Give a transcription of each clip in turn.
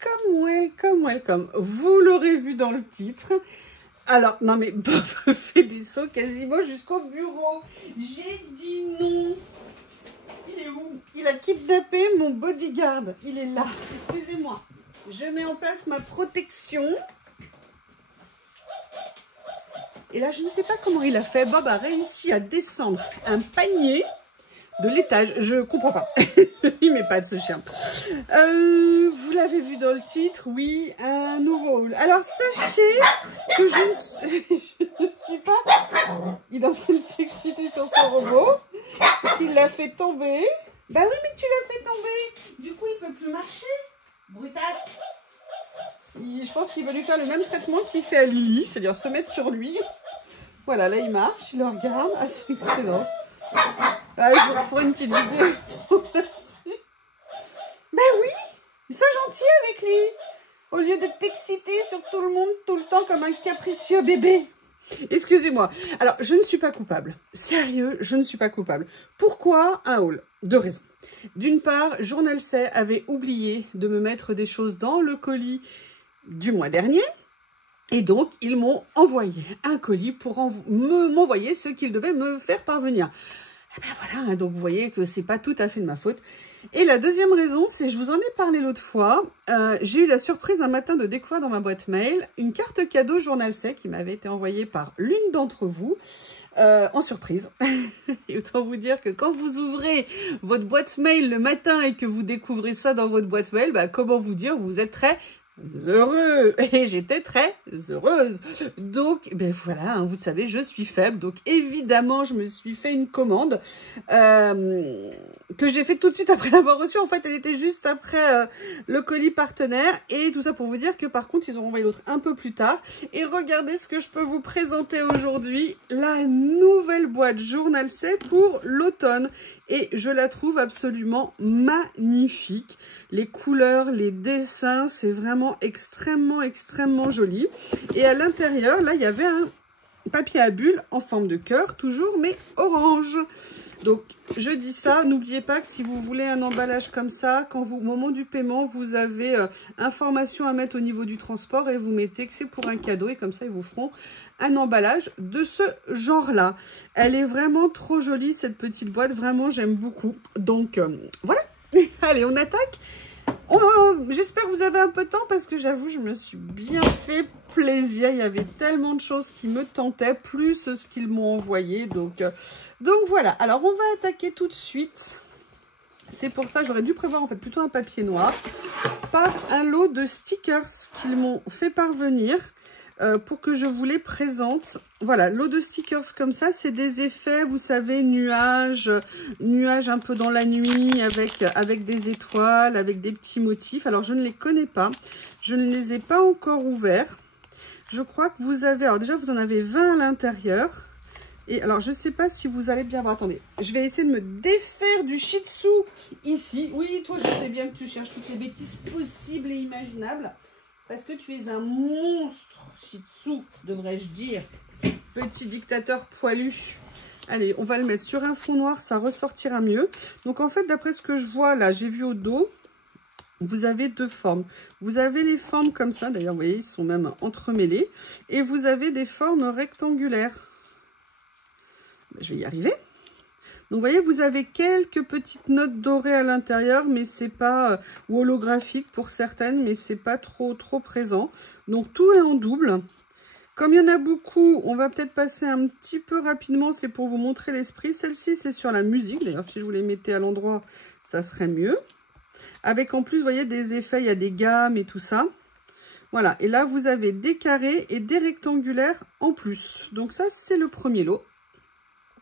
welcome, welcome, welcome. Vous l'aurez vu dans le titre. Alors, non mais Bob fait des sauts quasiment jusqu'au bureau. J'ai dit non. Il est où? Il a kidnappé mon bodyguard. Il est là. Excusez-moi. Je mets en place ma protection. Et là, je ne sais pas comment il a fait. Bob a réussi à descendre un panier de l'étage. Je comprends pas. Il m'épate ce chien. Vous l'avez vu dans le titre, oui, un nouveau haul. Alors, sachez que je ne suis pas... Il est en train de s'exciter sur son robot. Il l'a fait tomber. Bah oui, mais tu l'as fait tomber. Du coup, il peut plus marcher. Brutasse. Je pense qu'il va lui faire le même traitement qu'il fait à Lily, c'est-à-dire se mettre sur lui. Voilà, là, il marche, il le regarde. Ah, c'est excellent. Ah, je vous referai une petite vidéo. Ben oui, sois gentil avec lui. Au lieu d'être excité sur tout le monde tout le temps comme un capricieux bébé. Excusez-moi. Alors, je ne suis pas coupable. Sérieux, je ne suis pas coupable. Pourquoi un haul? Deux raisons. D'une part, Journal C avait oublié de me mettre des choses dans le colis du mois dernier. Et donc, ils m'ont envoyé un colis pour m'envoyer ce qu'ils devaient me faire parvenir. Et ben voilà, donc vous voyez que c'est pas tout à fait de ma faute. Et la deuxième raison, c'est, je vous en ai parlé l'autre fois, j'ai eu la surprise un matin de découvrir dans ma boîte mail une carte cadeau Journal C qui m'avait été envoyée par l'une d'entre vous en surprise. Et autant vous dire que quand vous ouvrez votre boîte mail le matin et que vous découvrez ça dans votre boîte mail, bah, comment vous dire, vous êtes très heureux, et j'étais très heureuse. Donc ben voilà, hein, vous le savez, je suis faible, donc évidemment je me suis fait une commande que j'ai fait tout de suite après l'avoir reçue. En fait, elle était juste après le colis partenaire, et tout ça pour vous dire que par contre ils ont envoyé l'autre un peu plus tard. Et regardez ce que je peux vous présenter aujourd'hui, la nouvelle boîte Journal C pour l'automne, et je la trouve absolument magnifique. Les couleurs, les dessins, c'est vraiment extrêmement joli. Et à l'intérieur, là, il y avait un papier à bulles en forme de cœur, toujours, mais orange. Donc, je dis ça, n'oubliez pas que si vous voulez un emballage comme ça, quand vous, au moment du paiement, vous avez information à mettre au niveau du transport et vous mettez que c'est pour un cadeau, et comme ça, ils vous feront un emballage de ce genre-là. Elle est vraiment trop jolie, cette petite boîte. Vraiment, j'aime beaucoup. Donc, voilà. Allez, on attaque. J'espère que vous avez un peu de temps parce que j'avoue, je me suis bien fait plaisir. Il y avait tellement de choses qui me tentaient, plus ce qu'ils m'ont envoyé. Donc voilà. Alors, on va attaquer tout de suite. C'est pour ça, j'aurais dû prévoir en fait plutôt un papier noir par un lot de stickers qu'ils m'ont fait parvenir. Pour que je vous les présente. Voilà, lot de stickers comme ça, c'est des effets, vous savez, nuages un peu dans la nuit, avec des étoiles, avec des petits motifs. Alors, je ne les connais pas, je ne les ai pas encore ouverts. Je crois que vous avez, alors déjà, vous en avez 20 à l'intérieur. Et alors, je ne sais pas si vous allez bien voir. Attendez, je vais essayer de me défaire du Shih Tzu ici. Oui, toi, je sais bien que tu cherches toutes les bêtises possibles et imaginables. Parce que tu es un monstre, Shih Tzu, devrais-je dire. Petit dictateur poilu. Allez, on va le mettre sur un fond noir, ça ressortira mieux. Donc en fait, d'après ce que je vois là, j'ai vu au dos, vous avez deux formes. Vous avez les formes comme ça, d'ailleurs, vous voyez, ils sont même entremêlés. Et vous avez des formes rectangulaires. Je vais y arriver. Donc, vous voyez, vous avez quelques petites notes dorées à l'intérieur, mais c'est pas, ou holographique pour certaines, mais c'est pas trop présent. Donc, tout est en double. Comme il y en a beaucoup, on va peut-être passer un petit peu rapidement, c'est pour vous montrer l'esprit. Celle-ci, c'est sur la musique. D'ailleurs, si je vous les mettais à l'endroit, ça serait mieux. Avec en plus, vous voyez, des effets, il y a des gammes et tout ça. Voilà, et là, vous avez des carrés et des rectangulaires en plus. Donc ça, c'est le premier lot.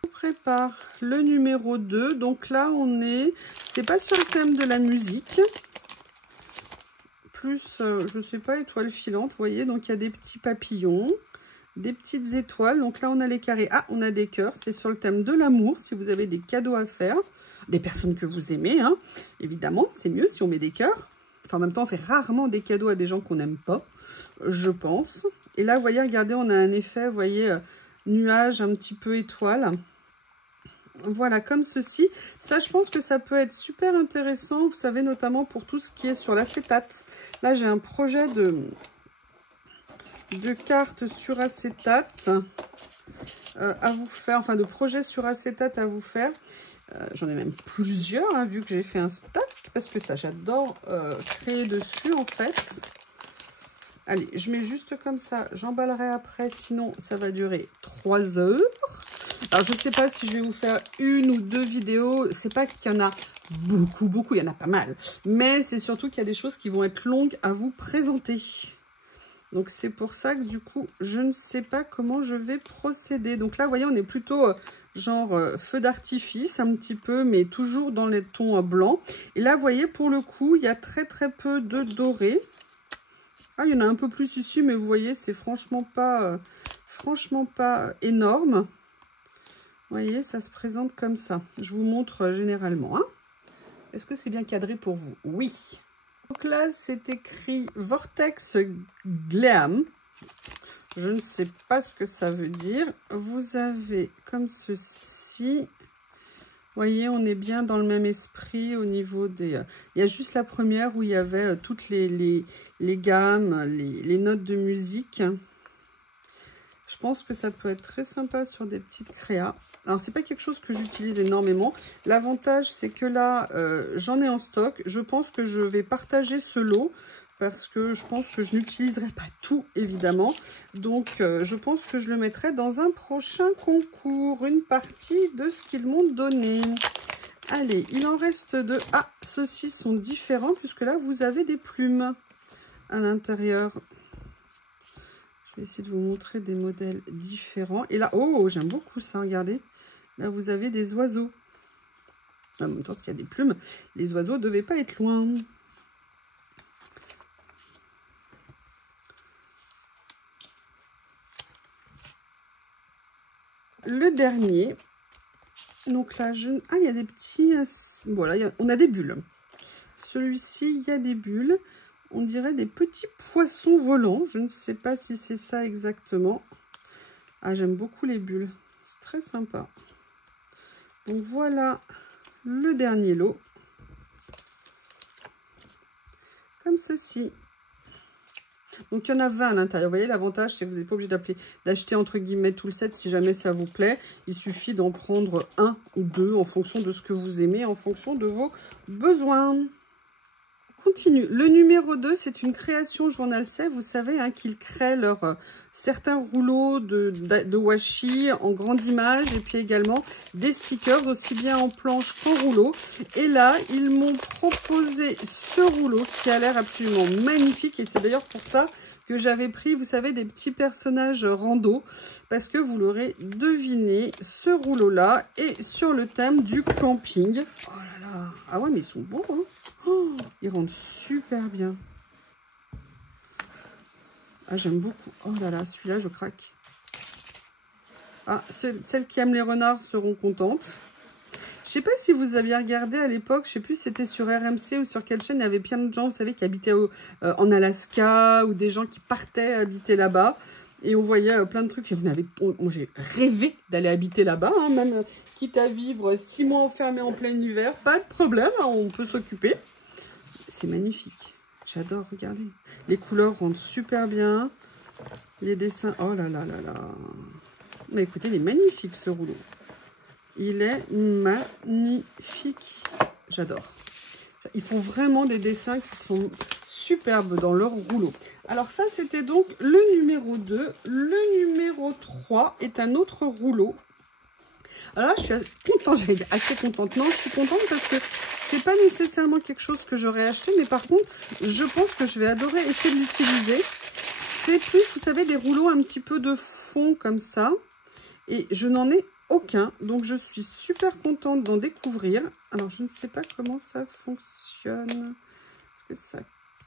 On prépare le numéro 2. Donc là, on est... C'est pas sur le thème de la musique. Plus, je sais pas, étoile filante, vous voyez. Donc, il y a des petits papillons, des petites étoiles. Donc là, on a les carrés. Ah, on a des cœurs. C'est sur le thème de l'amour, si vous avez des cadeaux à faire. Des personnes que vous aimez, hein. Évidemment, c'est mieux si on met des cœurs. Enfin, en même temps, on fait rarement des cadeaux à des gens qu'on n'aime pas, je pense. Et là, vous voyez, regardez, on a un effet, vous voyez, nuage, un petit peu étoile. Voilà, comme ceci. Ça, je pense que ça peut être super intéressant, vous savez, notamment pour tout ce qui est sur l'acétate. Là, j'ai un projet de cartes sur acétate à vous faire, enfin de projets sur acétate à vous faire. J'en ai même plusieurs, hein, vu que j'ai fait un stock, parce que ça, j'adore créer dessus, en fait. Allez, je mets juste comme ça, j'emballerai après, sinon ça va durer 3 heures. Alors, je ne sais pas si je vais vous faire 1 ou 2 vidéos. C'est pas qu'il y en a beaucoup, il y en a pas mal. Mais c'est surtout qu'il y a des choses qui vont être longues à vous présenter. Donc, c'est pour ça que du coup, je ne sais pas comment je vais procéder. Donc là, vous voyez, on est plutôt genre feu d'artifice un petit peu, mais toujours dans les tons blancs. Et là, vous voyez, pour le coup, il y a très peu de doré. Ah, il y en a un peu plus ici, mais vous voyez, c'est franchement pas énorme. Vous voyez, ça se présente comme ça. Je vous montre généralement. Hein. Est-ce que c'est bien cadré pour vous? Oui. Donc là, c'est écrit Vortex Glam. Je ne sais pas ce que ça veut dire. Vous avez comme ceci. Vous voyez, on est bien dans le même esprit au niveau des... Il y a juste la première où il y avait toutes les gammes, les notes de musique. Je pense que ça peut être très sympa sur des petites créas. Alors, c'est pas quelque chose que j'utilise énormément. L'avantage, c'est que là, j'en ai en stock. Je pense que je vais partager ce lot parce que je pense que je n'utiliserai pas tout, évidemment. Donc, je pense que je le mettrai dans un prochain concours. Une partie de ce qu'ils m'ont donné. Allez, il en reste 2. Ah, ceux-ci sont différents puisque là, vous avez des plumes à l'intérieur. Je vais essayer de vous montrer des modèles différents. Et là, oh, j'aime beaucoup ça, regardez. Là, vous avez des oiseaux. En même temps, s'il y a des plumes, les oiseaux ne devaient pas être loin. Le dernier. Donc là, ah, il y a des petits... Voilà, on a des bulles. Celui-ci, il y a des bulles. On dirait des petits poissons volants. Je ne sais pas si c'est ça exactement. Ah, j'aime beaucoup les bulles. C'est très sympa. Donc voilà le dernier lot. Comme ceci. Donc il y en a 20 à l'intérieur. Vous voyez, l'avantage, c'est que vous n'êtes pas obligé d'acheter entre guillemets tout le set si jamais ça vous plaît. Il suffit d'en prendre 1 ou 2 en fonction de ce que vous aimez, en fonction de vos besoins. Continue. Le numéro 2, c'est une création Journal C. Vous savez hein, qu'ils créent certains rouleaux de washi en grande image et puis également des stickers aussi bien en planche qu'en rouleau. Et là, ils m'ont proposé ce rouleau qui a l'air absolument magnifique et c'est d'ailleurs pour ça que j'avais pris, vous savez, des petits personnages rando parce que vous l'aurez deviné, ce rouleau-là est sur le thème du camping. Oh là là. Ah ouais, mais ils sont beaux, hein. Oh, ils rendent super bien. Ah, j'aime beaucoup. Oh là là, celui-là, je craque. Ah, celles qui aiment les renards seront contentes. Je sais pas si vous aviez regardé à l'époque, je sais plus si c'était sur RMC ou sur quelle chaîne, il y avait plein de gens, vous savez, qui habitaient en Alaska ou des gens qui partaient habiter là-bas. Et on voyait plein de trucs. Moi, j'ai rêvé d'aller habiter là-bas, hein, même quitte à vivre 6 mois enfermé en plein hiver. Pas de problème, hein, on peut s'occuper. C'est magnifique. J'adore, regardez. Les couleurs rendent super bien. Les dessins, oh là là là là. Mais écoutez, il est magnifique ce rouleau. Il est magnifique. J'adore. Ils font vraiment des dessins qui sont superbes dans leur rouleau. Alors ça, c'était donc le numéro 2. Le numéro 3 est un autre rouleau. Alors là, je suis contente, j'allais dire assez contente. Non, je suis contente parce que c'est pas nécessairement quelque chose que j'aurais acheté, mais par contre, je pense que je vais adorer essayer de l'utiliser. C'est plus, vous savez, des rouleaux un petit peu de fond comme ça. Et je n'en ai aucun, donc je suis super contente d'en découvrir. Alors, je ne sais pas comment ça fonctionne. Est-ce que ça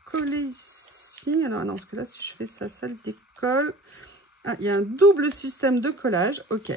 colle ici? Alors, non, parce que là, si je fais ça, ça le décolle. Ah, il y a un double système de collage. Ok.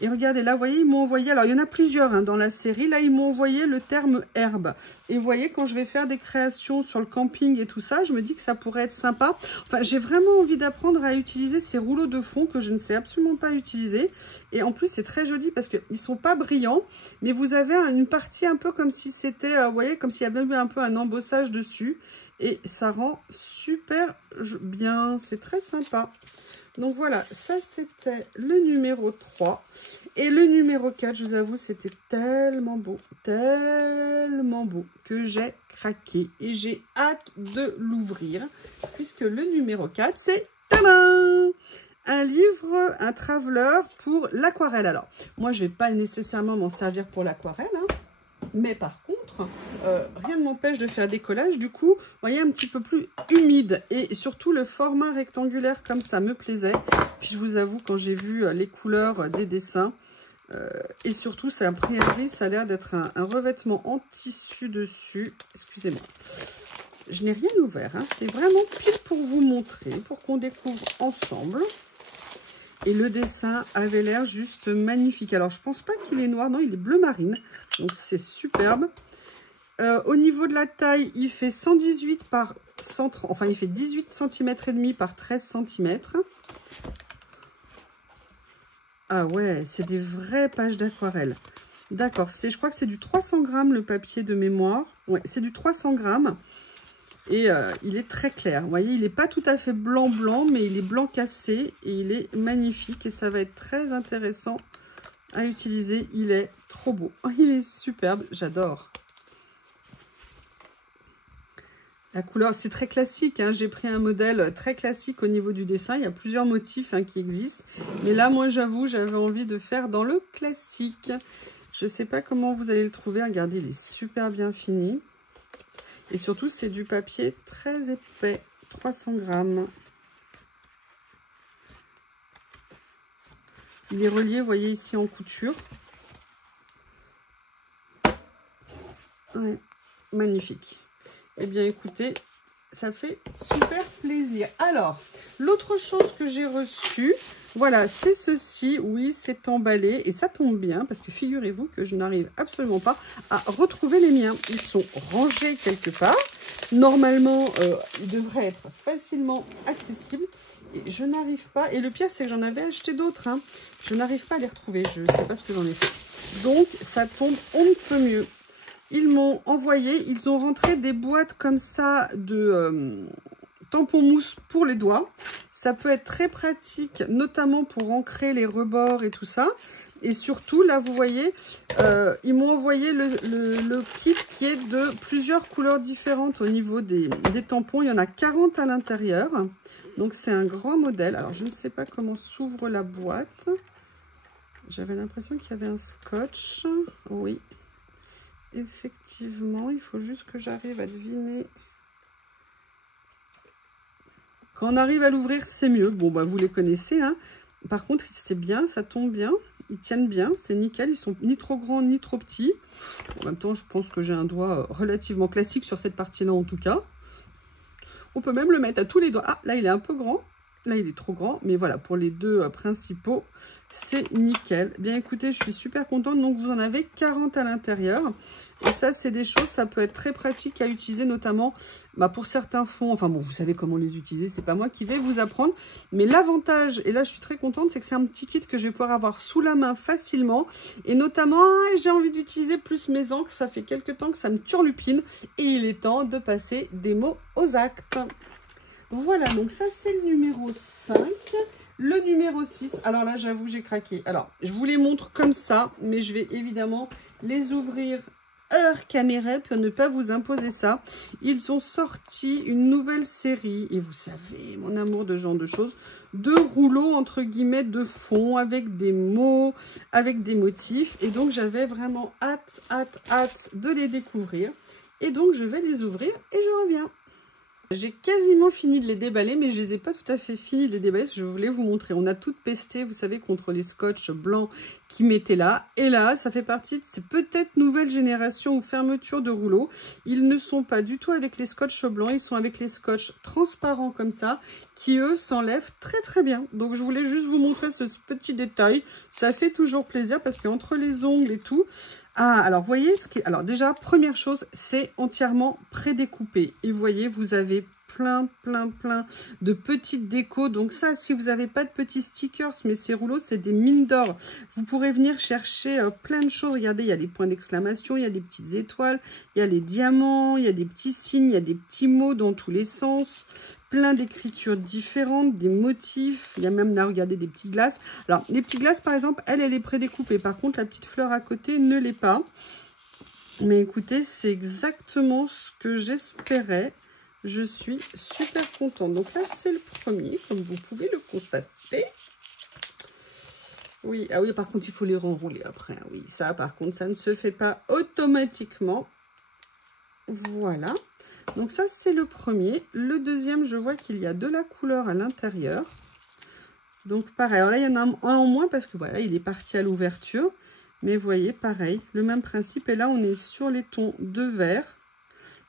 Et regardez, là, vous voyez, ils m'ont envoyé... Alors, il y en a plusieurs hein, dans la série. Là, ils m'ont envoyé le terme herbe. Et vous voyez, quand je vais faire des créations sur le camping et tout ça, je me dis que ça pourrait être sympa. Enfin, j'ai vraiment envie d'apprendre à utiliser ces rouleaux de fond que je ne sais absolument pas utiliser. Et en plus, c'est très joli parce qu'ils ne sont pas brillants. Mais vous avez une partie un peu comme si c'était... vous voyez, comme s'il y avait eu un peu un embossage dessus. Et ça rend super bien. C'est très sympa. Donc voilà, ça c'était le numéro 3. Et le numéro 4, je vous avoue, c'était tellement beau que j'ai craqué. Et j'ai hâte de l'ouvrir. Puisque le numéro 4, c'est tadam, un livre, un traveler pour l'aquarelle. Alors, moi, je ne vais pas nécessairement m'en servir pour l'aquarelle, hein, mais par contre, rien ne m'empêche de faire des collages. Du coup, vous voyez, un petit peu plus humide. Et surtout, le format rectangulaire comme ça me plaisait. Puis, je vous avoue, quand j'ai vu les couleurs des dessins, et surtout, ça a priori, ça a l'air d'être un revêtement en tissu dessus. Excusez-moi. Je n'ai rien ouvert. Hein. C'est vraiment pile pour vous montrer, pour qu'on découvre ensemble. Et le dessin avait l'air juste magnifique. Alors, je pense pas qu'il est noir. Non, il est bleu marine. Donc, c'est superbe. Au niveau de la taille, il fait 118 par 130. Enfin, il fait 18 cm et demi par 13 cm. Ah ouais, c'est des vraies pages d'aquarelle. D'accord, je crois que c'est du 300 grammes le papier de mémoire. Ouais, c'est du 300 grammes. Et il est très clair. Vous voyez, il n'est pas tout à fait blanc-blanc, mais il est blanc cassé. Et il est magnifique. Et ça va être très intéressant à utiliser. Il est trop beau. Il est superbe. J'adore. La couleur, c'est très classique. Hein. J'ai pris un modèle très classique au niveau du dessin. Il y a plusieurs motifs hein, qui existent. Mais là, moi, j'avoue, j'avais envie de faire dans le classique. Je ne sais pas comment vous allez le trouver. Regardez, il est super bien fini. Et surtout, c'est du papier très épais, 300 grammes. Il est relié, vous voyez ici, en couture. Ouais, magnifique. Eh bien, écoutez, ça fait super plaisir. Alors, l'autre chose que j'ai reçue, voilà, c'est ceci. Oui, c'est emballé et ça tombe bien parce que figurez-vous que je n'arrive absolument pas à retrouver les miens. Ils sont rangés quelque part. Normalement, ils devraient être facilement accessibles et je n'arrive pas. Et le pire, c'est que j'en avais acheté d'autres. Hein. Je n'arrive pas à les retrouver. Je ne sais pas ce que j'en ai fait. Donc, ça tombe on ne peut mieux. Ils m'ont envoyé, ils ont rentré des boîtes comme ça de tampons mousse pour les doigts. Ça peut être très pratique, notamment pour ancrer les rebords et tout ça. Et surtout, là, vous voyez, ils m'ont envoyé le kit qui est de plusieurs couleurs différentes au niveau des tampons. Il y en a 40 à l'intérieur. Donc, c'est un grand modèle. Alors, je ne sais pas comment s'ouvre la boîte. J'avais l'impression qu'il y avait un scotch. Oui. Effectivement, il faut juste que j'arrive à deviner. Quand on arrive à l'ouvrir, c'est mieux. Bon, bah, vous les connaissez. Hein. Par contre, c'est bien, ça tombe bien. Ils tiennent bien, c'est nickel. Ils sont ni trop grands, ni trop petits. En même temps, je pense que j'ai un doigt relativement classique sur cette partie-là, en tout cas. On peut même le mettre à tous les doigts. Ah, là, il est un peu grand. Là, il est trop grand. Mais voilà, pour les deux principaux, c'est nickel. Bien, écoutez, je suis super contente. Donc, vous en avez 40 à l'intérieur. Et ça, c'est des choses, ça peut être très pratique à utiliser, notamment pour certains fonds. Enfin, bon, vous savez comment les utiliser. C'est pas moi qui vais vous apprendre. Mais l'avantage, et là, je suis très contente, c'est que c'est un petit kit que je vais pouvoir avoir sous la main facilement. Et notamment, j'ai envie d'utiliser plus mes encres. Ça fait quelques temps que ça me turlupine. Et il est temps de passer des mots aux actes. Voilà, donc ça c'est le numéro 5. Le numéro 6, alors là j'avoue j'ai craqué. Alors je vous les montre comme ça, mais je vais évidemment les ouvrir hors caméra pour ne pas vous imposer ça. Ils ont sorti une nouvelle série, et vous savez mon amour de ce genre de choses, de rouleaux entre guillemets de fond avec des mots, avec des motifs. Et donc j'avais vraiment hâte de les découvrir. Et donc je vais les ouvrir et je reviens. J'ai quasiment fini de les déballer, mais je les ai pas tout à fait fini de les déballer, parce que je voulais vous montrer. On a toutes pesté, vous savez, contre les scotch blancs qui mettaient là. Et là, ça fait partie de ces peut-être nouvelles générations ou fermetures de rouleaux. Ils ne sont pas du tout avec les scotch blancs, ils sont avec les scotch transparents comme ça, qui eux s'enlèvent très très bien. Donc je voulais juste vous montrer ce petit détail. Ça fait toujours plaisir, parce qu'entre les ongles et tout... Ah, alors, voyez ce qui... Alors, déjà, première chose, c'est entièrement prédécoupé. Et vous voyez, vous avez plein de petites décos. Donc ça, si vous n'avez pas de petits stickers, mais ces rouleaux, c'est des mines d'or. Vous pourrez venir chercher plein de choses. Regardez, il y a des points d'exclamation, il y a des petites étoiles, il y a les diamants, il y a des petits signes, il y a des petits mots dans tous les sens. Plein d'écritures différentes, des motifs. Il y a même là, regardez, des petites glaces. Alors, les petites glaces, par exemple, elle est prédécoupée. Par contre, la petite fleur à côté ne l'est pas. Mais écoutez, c'est exactement ce que j'espérais. Je suis super contente. Donc là, c'est le premier, comme vous pouvez le constater. Oui, ah oui, par contre, il faut les renrouler après. Oui, ça, par contre, ça ne se fait pas automatiquement. Voilà. Donc ça, c'est le premier. Le deuxième, je vois qu'il y a de la couleur à l'intérieur. Donc pareil, alors là, il y en a un en moins parce que voilà, il est parti à l'ouverture. Mais vous voyez, pareil, le même principe. Et là, on est sur les tons de vert.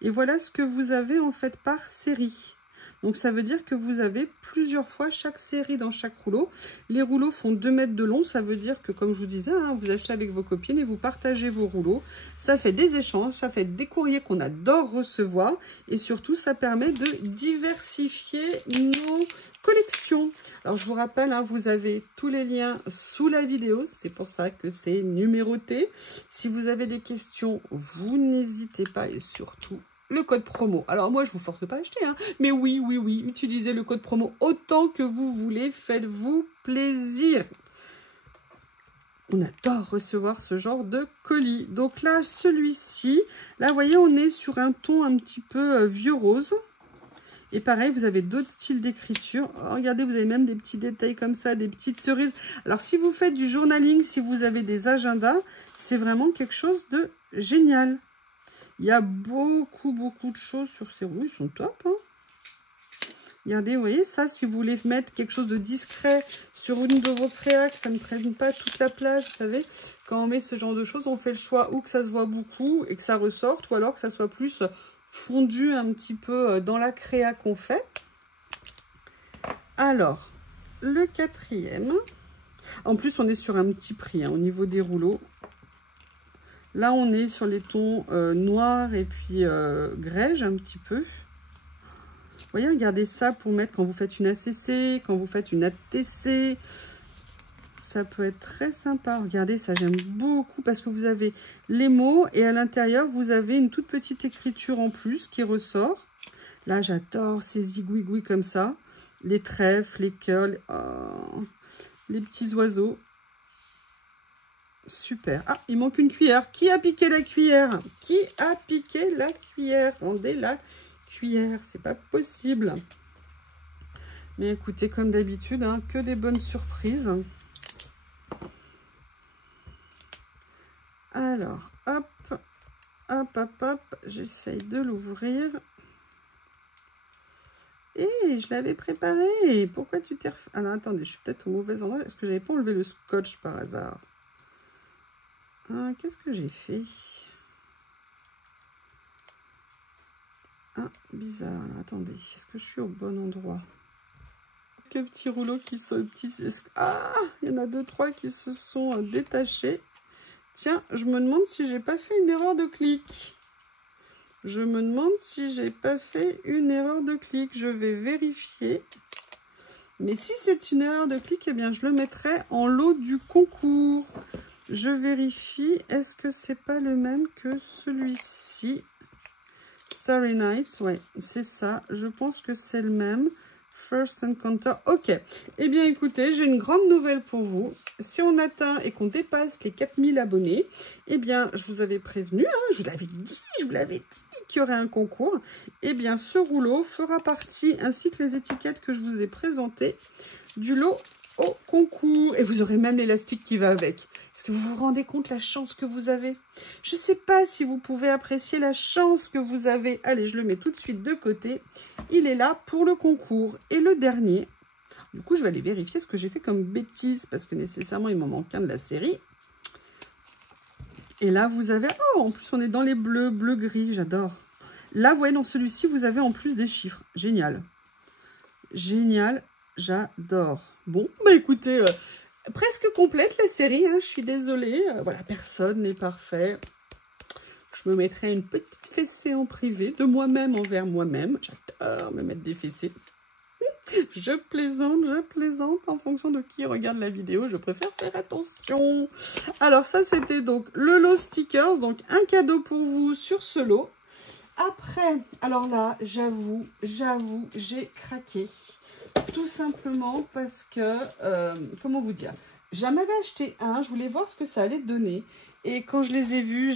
Et voilà ce que vous avez en fait par série. Donc ça veut dire que vous avez plusieurs fois chaque série dans chaque rouleau. Les rouleaux font 2 mètres de long. Ça veut dire que, comme je vous disais, hein, vous achetez avec vos copines et vous partagez vos rouleaux. Ça fait des échanges, ça fait des courriers qu'on adore recevoir. Et surtout, ça permet de diversifier nos collections. Alors, je vous rappelle, hein, vous avez tous les liens sous la vidéo. C'est pour ça que c'est numéroté. Si vous avez des questions, vous n'hésitez pas et surtout... le code promo. Alors moi, je vous force pas à acheter, hein, mais oui, utilisez le code promo autant que vous voulez. Faites-vous plaisir. On adore recevoir ce genre de colis. Donc là, celui-ci, là, vous voyez, on est sur un ton un petit peu vieux rose. Et pareil, vous avez d'autres styles d'écriture. Oh, regardez, vous avez même des petits détails comme ça, des petites cerises. Alors, si vous faites du journaling, si vous avez des agendas, c'est vraiment quelque chose de génial. Il y a beaucoup de choses sur ces rouleaux. Ils sont top, hein. Regardez, vous voyez, ça, si vous voulez mettre quelque chose de discret sur une de vos créas, que ça ne prenne pas toute la place, vous savez, quand on met ce genre de choses, on fait le choix ou que ça se voit beaucoup et que ça ressorte, ou alors que ça soit plus fondu un petit peu dans la créa qu'on fait. Alors, le quatrième. En plus, on est sur un petit prix, hein, au niveau des rouleaux. Là, on est sur les tons noirs et puis grège un petit peu. Vous voyez, regardez ça pour mettre quand vous faites une ACC, quand vous faites une ATC. Ça peut être très sympa. Regardez, ça, j'aime beaucoup parce que vous avez les mots et à l'intérieur, vous avez une toute petite écriture en plus qui ressort. Là, j'adore ces zigouigouis comme ça. Les trèfles, les cœurs, les petits oiseaux. Super. Ah, il manque une cuillère. Qui a piqué la cuillère? Qui a piqué la cuillère? Rendez la cuillère. C'est pas possible. Mais écoutez, comme d'habitude, hein, que des bonnes surprises. Alors, hop. J'essaye de l'ouvrir. Et je l'avais préparé. Pourquoi tu t'es... Alors, attendez, je suis peut-être au mauvais endroit. Est-ce que j'avais pas enlevé le scotch par hasard? Qu'est-ce que j'ai fait? Ah, bizarre. Alors, attendez, est-ce que je suis au bon endroit? Quelques petits rouleaux qui sont petits. Ah, il y en a 2-3 qui se sont détachés. Tiens, je me demande si j'ai pas fait une erreur de clic. Je me demande si j'ai pas fait une erreur de clic. Je vais vérifier. Mais si c'est une erreur de clic, eh bien, je le mettrai en lot du concours. Je vérifie. Est-ce que c'est pas le même que celui-ci? Starry Night, ouais, c'est ça. Je pense que c'est le même. First Encounter. Ok. Eh bien, écoutez, j'ai une grande nouvelle pour vous. Si on atteint et qu'on dépasse les 4000 abonnés, eh bien, je vous avais prévenu, hein, je vous l'avais dit qu'il y aurait un concours. Eh bien, ce rouleau fera partie, ainsi que les étiquettes que je vous ai présentées, du lot au concours. Et vous aurez même l'élastique qui va avec. Est-ce que vous vous rendez compte la chance que vous avez? Je ne sais pas si vous pouvez apprécier la chance que vous avez. Allez, je le mets tout de suite de côté. Il est là pour le concours. Et le dernier, du coup, je vais aller vérifier ce que j'ai fait comme bêtise parce que nécessairement, il m'en manque un de la série. Et là, vous avez... Oh, en plus, on est dans les bleus, bleu-gris, j'adore. Là, vous voyez, dans celui-ci, vous avez en plus des chiffres. Génial. Génial, j'adore. Bon, bah écoutez, presque complète la série, hein, je suis désolée. Voilà, personne n'est parfait. Je me mettrai une petite fessée en privé, de moi-même envers moi-même. J'adore me mettre des fessées. Je plaisante en fonction de qui regarde la vidéo. Je préfère faire attention. Alors ça, c'était donc le lot stickers. Donc un cadeau pour vous sur ce lot. Après, alors là, j'avoue, j'ai craqué. Tout simplement parce que, comment vous dire, j'en avais acheté un, je voulais voir ce que ça allait donner. Et quand je les ai vus,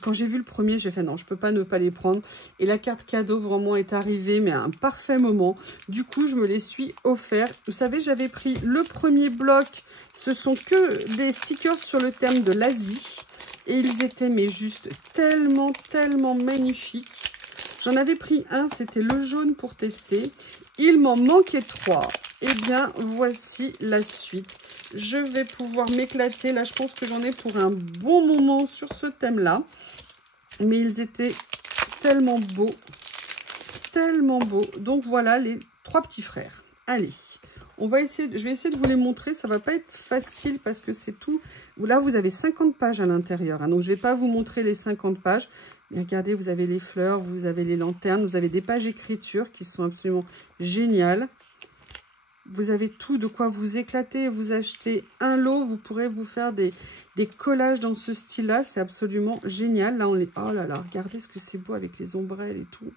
quand j'ai vu le premier, j'ai fait non, je peux pas ne pas les prendre. Et la carte cadeau vraiment est arrivée, mais à un parfait moment. Du coup, je me les suis offert. Vous savez, j'avais pris le premier bloc. Ce sont que des stickers sur le thème de l'Asie. Et ils étaient mais juste tellement magnifiques. J'en avais pris un, c'était le jaune pour tester. Il m'en manquait 3. Eh bien, voici la suite. Je vais pouvoir m'éclater. Là, je pense que j'en ai pour un bon moment sur ce thème-là. Mais ils étaient tellement beaux. Tellement beaux. Donc, voilà les 3 petits frères. Allez, je vais essayer de vous les montrer. Ça ne va pas être facile parce que c'est tout. Là, vous avez 50 pages à l'intérieur. Hein, donc, je ne vais pas vous montrer les 50 pages. Mais regardez, vous avez les fleurs, vous avez les lanternes, vous avez des pages écriture qui sont absolument géniales. Vous avez tout de quoi vous éclater. Vous achetez un lot, vous pourrez vous faire des collages dans ce style-là. C'est absolument génial. Là, on les... Oh là là, regardez ce que c'est beau avec les ombrelles et tout.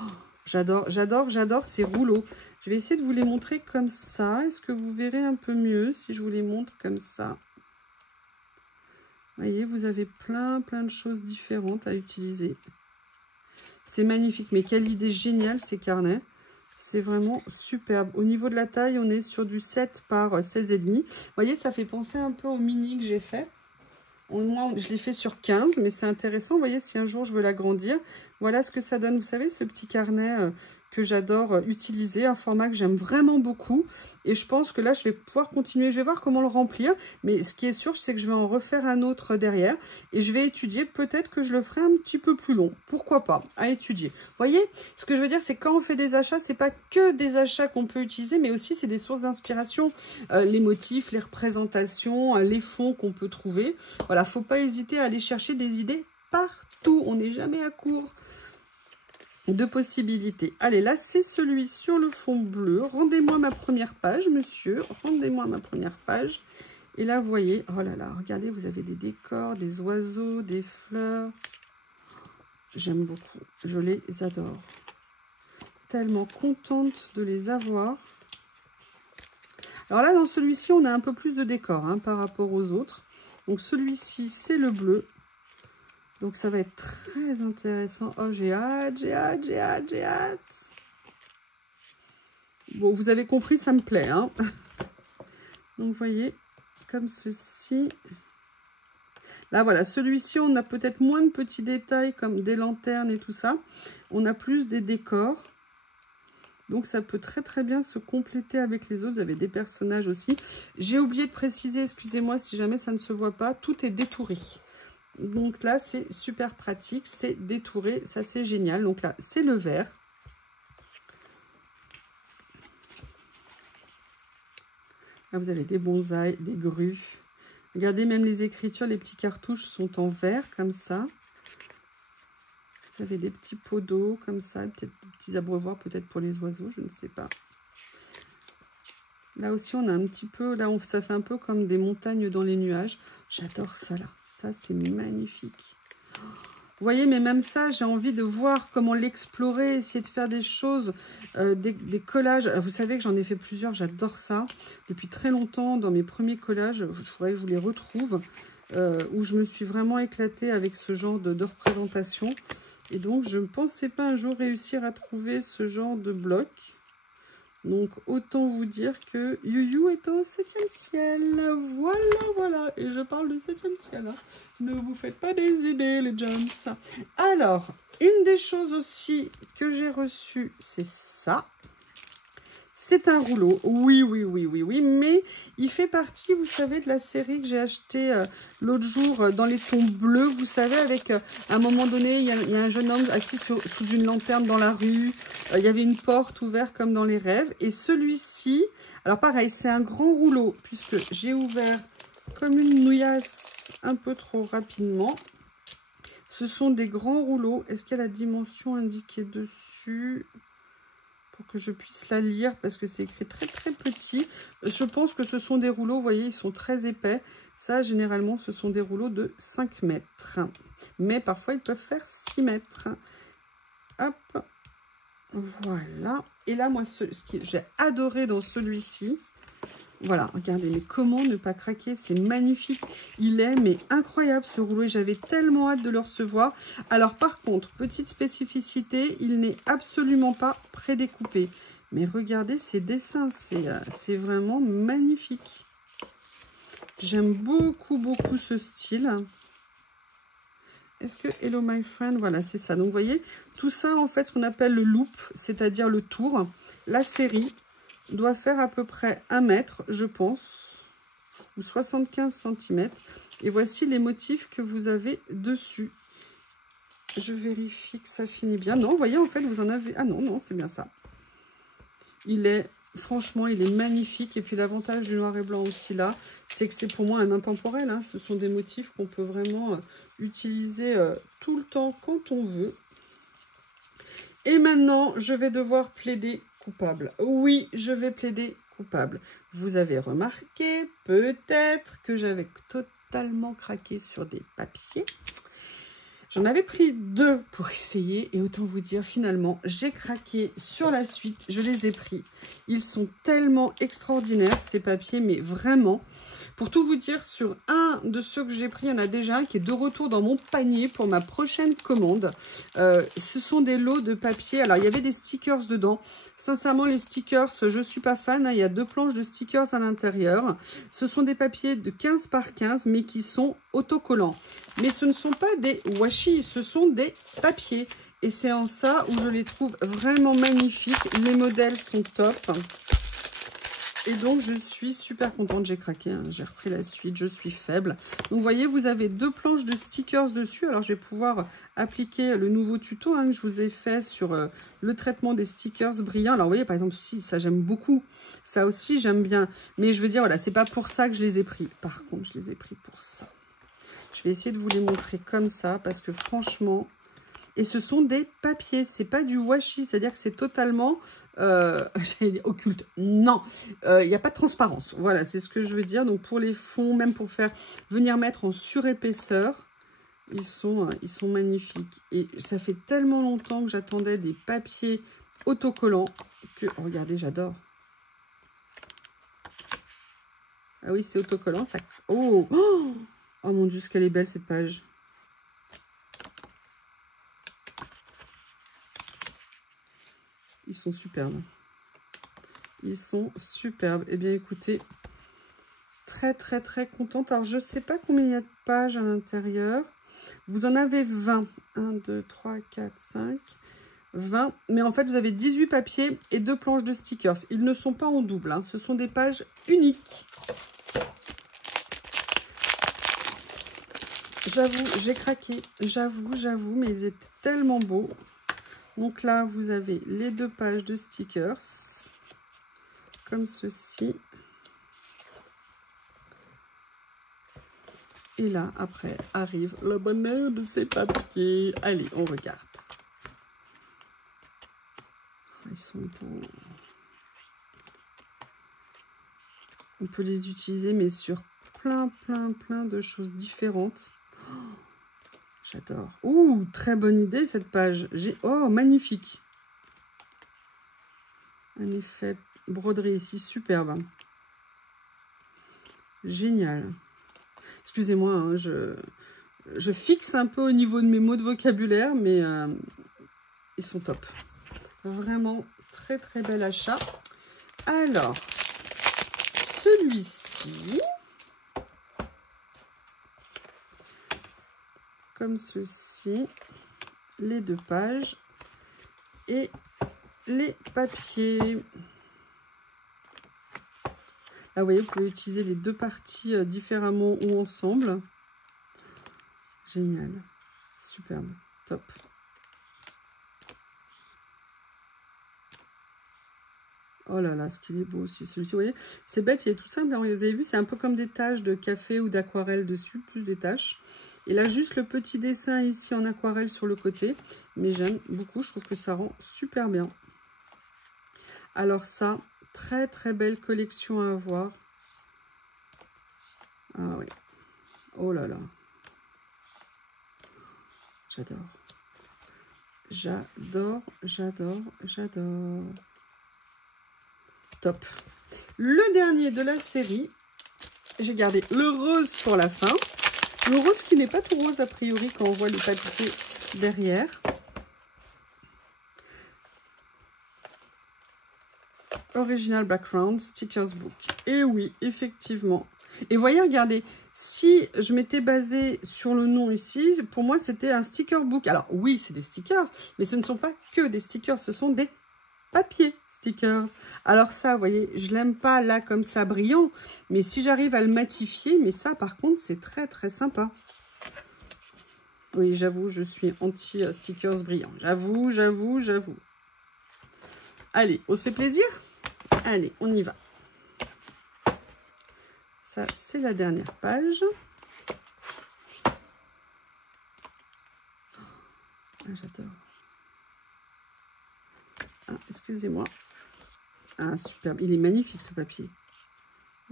Oh, j'adore ces rouleaux. Je vais essayer de vous les montrer comme ça. Est-ce que vous verrez un peu mieux si je vous les montre comme ça? Vous voyez, vous avez plein de choses différentes à utiliser. C'est magnifique, mais quelle idée géniale ces carnets. C'est vraiment superbe. Au niveau de la taille, on est sur du 7 par 16,5. Vous voyez, ça fait penser un peu au mini que j'ai fait. Moi, je l'ai fait sur 15, mais c'est intéressant. Vous voyez, si un jour je veux l'agrandir, voilà ce que ça donne. Vous savez, ce petit carnet que j'adore utiliser, un format que j'aime vraiment beaucoup. Et je pense que là, je vais pouvoir continuer. Je vais voir comment le remplir. Mais ce qui est sûr, c'est que je vais en refaire un autre derrière. Et je vais étudier. Peut-être que je le ferai un petit peu plus long. Pourquoi pas? À étudier. Vous voyez, ce que je veux dire, c'est quand on fait des achats, c'est pas que des achats qu'on peut utiliser, mais aussi c'est des sources d'inspiration. Les motifs, les représentations, les fonds qu'on peut trouver. Voilà, faut pas hésiter à aller chercher des idées partout. On n'est jamais à court de possibilités. Allez, là, c'est celui sur le fond bleu. Rendez-moi ma première page, monsieur. Rendez-moi ma première page. Et là, vous voyez, oh là là, regardez, vous avez des décors, des oiseaux, des fleurs. J'aime beaucoup. Je les adore. Tellement contente de les avoir. Alors là, dans celui-ci, on a un peu plus de décors hein, par rapport aux autres. Donc, celui-ci, c'est le bleu. Donc, ça va être très intéressant. Oh, j'ai hâte. Bon, vous avez compris, ça me plaît. Hein. Donc, vous voyez, comme ceci. Là, voilà, celui-ci, on a peut-être moins de petits détails comme des lanternes et tout ça. On a plus des décors. Donc, ça peut très bien se compléter avec les autres. Vous avez des personnages aussi. J'ai oublié de préciser, excusez-moi si jamais ça ne se voit pas, tout est détouré. Donc là, c'est super pratique, c'est détouré, ça c'est génial. Donc là, c'est le vert. Là, vous avez des bonsaïs, des grues. Regardez, même les écritures, les petits cartouches sont en vert, comme ça. Vous avez des petits pots d'eau, comme ça, peut-être des petits abreuvoirs, peut-être pour les oiseaux, je ne sais pas. Là aussi, on a un petit peu, là, ça fait un peu comme des montagnes dans les nuages. J'adore ça, là. Ça, c'est magnifique. Vous voyez, mais même ça, j'ai envie de voir comment l'explorer, essayer de faire des choses, des collages. Vous savez que j'en ai fait plusieurs, j'adore ça. Depuis très longtemps, dans mes premiers collages, je voudrais que je vous les retrouve, où je me suis vraiment éclatée avec ce genre de représentation. Et donc, je ne pensais pas un jour réussir à trouver ce genre de bloc. Donc, autant vous dire que You est au 7e ciel. Voilà, voilà. Et je parle du 7e ciel. Hein. Ne vous faites pas des idées, les Jones. Alors, une des choses aussi que j'ai reçues, c'est ça. C'est un rouleau. Oui, mais il fait partie, vous savez, de la série que j'ai acheté l'autre jour dans les tons bleus. Vous savez, avec, à un moment donné, il y a un jeune homme assis sous une lanterne dans la rue. Il y avait une porte ouverte comme dans les rêves. Et celui-ci, alors pareil, c'est un grand rouleau, puisque j'ai ouvert comme une nouillasse un peu trop rapidement. Ce sont des grands rouleaux. Est-ce qu'il y a la dimension indiquée dessus ? Pour que je puisse la lire, parce que c'est écrit très très petit. Je pense que ce sont des rouleaux, vous voyez, ils sont très épais. Ça, généralement, ce sont des rouleaux de 5 mètres. Mais parfois, ils peuvent faire 6 mètres. Hop, voilà. Et là, moi, ce que j'ai adoré dans celui-ci, voilà, regardez, mais comment ne pas craquer, c'est magnifique. Il est, mais incroyable ce rouleau et j'avais tellement hâte de le recevoir. Alors par contre, petite spécificité, il n'est absolument pas prédécoupé. Mais regardez ces dessins, c'est vraiment magnifique. J'aime beaucoup, beaucoup ce style. Est-ce que Hello My Friend, voilà, c'est ça. Donc vous voyez, tout ça en fait, ce qu'on appelle le loop, c'est-à-dire le tour, la série, doit faire à peu près 1 mètre, je pense, ou 75 cm. Et voici les motifs que vous avez dessus. Je vérifie que ça finit bien. Non, vous voyez, en fait, vous en avez... Ah non, non, c'est bien ça. Il est, franchement, il est magnifique. Et puis, l'avantage du noir et blanc aussi, là, c'est que c'est pour moi un intemporel. Hein. Ce sont des motifs qu'on peut vraiment utiliser tout le temps quand on veut. Et maintenant, je vais devoir plaider coupable. Oui, je vais plaider coupable. Vous avez remarqué peut-être que j'avais totalement craqué sur des papiers. J'en avais pris 2 pour essayer et autant vous dire, finalement, j'ai craqué sur la suite. Je les ai pris. Ils sont tellement extraordinaires, ces papiers, mais vraiment. Pour tout vous dire, sur un de ceux que j'ai pris, il y en a déjà un qui est de retour dans mon panier pour ma prochaine commande. Ce sont des lots de papier. Alors, il y avait des stickers dedans. Sincèrement, les stickers, je ne suis pas fan. Hein. Il y a 2 planches de stickers à l'intérieur. Ce sont des papiers de 15 par 15, mais qui sont autocollants. Mais ce ne sont pas des washi, ce sont des papiers. Et c'est en ça où je les trouve vraiment magnifiques. Les modèles sont top. Et donc, je suis super contente. J'ai craqué, hein. J'ai repris la suite. Je suis faible. Donc, vous voyez, vous avez 2 planches de stickers dessus. Alors, je vais pouvoir appliquer le nouveau tuto hein, que je vous ai fait sur le traitement des stickers brillants. Alors, vous voyez, par exemple, si, ça, j'aime beaucoup. Ça aussi, j'aime bien. Mais je veux dire, voilà, c'est pas pour ça que je les ai pris. Par contre, je les ai pris pour ça. Je vais essayer de vous les montrer comme ça parce que franchement... Et ce sont des papiers, c'est pas du washi, c'est-à-dire que c'est totalement occulte. Non, il n'y a pas de transparence. Voilà, c'est ce que je veux dire. Donc pour les fonds, même pour faire venir mettre en surépaisseur, ils sont magnifiques. Et ça fait tellement longtemps que j'attendais des papiers autocollants que... Oh, regardez, j'adore. Ah oui, c'est autocollant, ça... Oh, oh, oh mon Dieu, ce qu'elle est belle cette page. Ils sont superbes. Ils sont superbes. Eh bien, écoutez, très, très, très contente. Alors, je ne sais pas combien il y a de pages à l'intérieur. Vous en avez 20. 1, 2, 3, 4, 5, 20. Mais en fait, vous avez 18 papiers et 2 planches de stickers. Ils ne sont pas en double. Hein. Ce sont des pages uniques. J'avoue, j'ai craqué. J'avoue, mais ils étaient tellement beaux. Donc là, vous avez les 2 pages de stickers, comme ceci. Et là, après, arrive le bonheur de ces papiers. Allez, on regarde. Ils sont beaux. On peut les utiliser, mais sur plein de choses différentes. Oh, j'adore. Ouh, très bonne idée cette page. Oh, magnifique. Un effet broderie ici, superbe. Génial. Excusez-moi, hein, je fixe un peu au niveau de mes mots de vocabulaire, mais ils sont top. Vraiment très bel achat. Alors, celui-ci, comme ceci, les 2 pages et les papiers. Là, vous voyez, vous pouvez utiliser les 2 parties différemment ou ensemble. Génial, superbe, top. Oh là là, ce qu'il est beau aussi, celui-ci. Vous voyez, c'est bête, il est tout simple. Hein. Vous avez vu, c'est un peu comme des taches de café ou d'aquarelle dessus, plus des taches. Et là, juste le petit dessin ici en aquarelle sur le côté. Mais j'aime beaucoup, je trouve que ça rend super bien. Alors ça, très très belle collection à avoir. Ah oui. Oh là là. J'adore. J'adore, j'adore, j'adore. Top. Le dernier de la série, j'ai gardé le rose pour la fin. Le rose qui n'est pas tout rose a priori quand on voit le papier derrière. Original background, stickers book. Et oui, effectivement. Et voyez, regardez, si je m'étais basée sur le nom ici, pour moi c'était un sticker book. Alors oui, c'est des stickers, mais ce ne sont pas que des stickers, ce sont des papiers stickers. Alors ça, vous voyez, je l'aime pas là comme ça brillant, mais si j'arrive à le matifier, mais ça par contre c'est très très sympa. Oui, j'avoue, je suis anti stickers brillants. J'avoue, j'avoue, j'avoue. Allez, on se fait plaisir? Allez, on y va. Ça, c'est la dernière page. Ah, j'adore. Ah, excusez-moi. Ah, superbe. Il est magnifique, ce papier.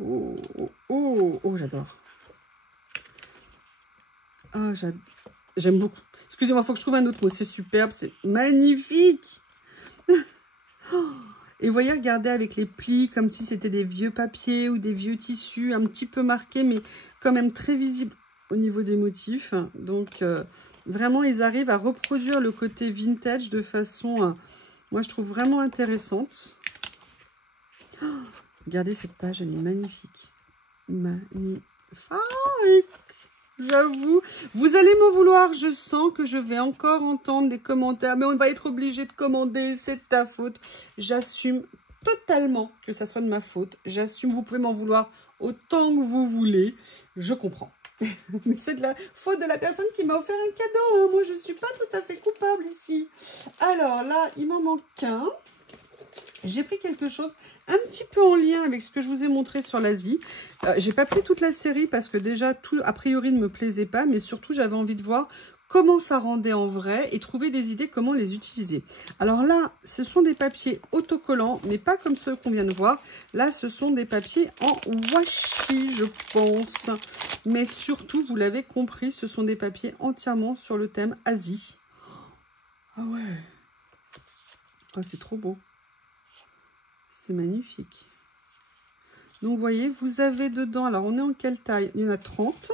Oh, oh, oh, oh, j'adore. Ah, j'aime beaucoup. Excusez-moi, il faut que je trouve un autre mot. C'est superbe, c'est magnifique. Et vous voyez, regardez avec les plis, comme si c'était des vieux papiers ou des vieux tissus, un petit peu marqués, mais quand même très visibles au niveau des motifs. Donc, vraiment, ils arrivent à reproduire le côté vintage de façon, moi, je trouve vraiment intéressante. Oh, regardez cette page, elle est magnifique. Magnifique. J'avoue, vous allez m'en vouloir, je sens que je vais encore entendre des commentaires, mais on va être obligé de commander, c'est de ta faute. J'assume totalement que ça soit de ma faute, j'assume, vous pouvez m'en vouloir autant que vous voulez, je comprends. Mais c'est de la faute de la personne qui m'a offert un cadeau, hein. Moi je ne suis pas tout à fait coupable ici. Alors là, il m'en manque qu'un. J'ai pris quelque chose un petit peu en lien avec ce que je vous ai montré sur l'Asie. J'ai pas pris toute la série parce que déjà, tout a priori ne me plaisait pas. Mais surtout, j'avais envie de voir comment ça rendait en vrai et trouver des idées comment les utiliser. Alors là, ce sont des papiers autocollants, mais pas comme ceux qu'on vient de voir. Là, ce sont des papiers en washi, je pense. Mais surtout, vous l'avez compris, ce sont des papiers entièrement sur le thème Asie. Ah ouais. Oh, c'est trop beau. C'est magnifique. Donc, vous voyez, vous avez dedans... Alors, on est en quelle taille? Il y en a 30.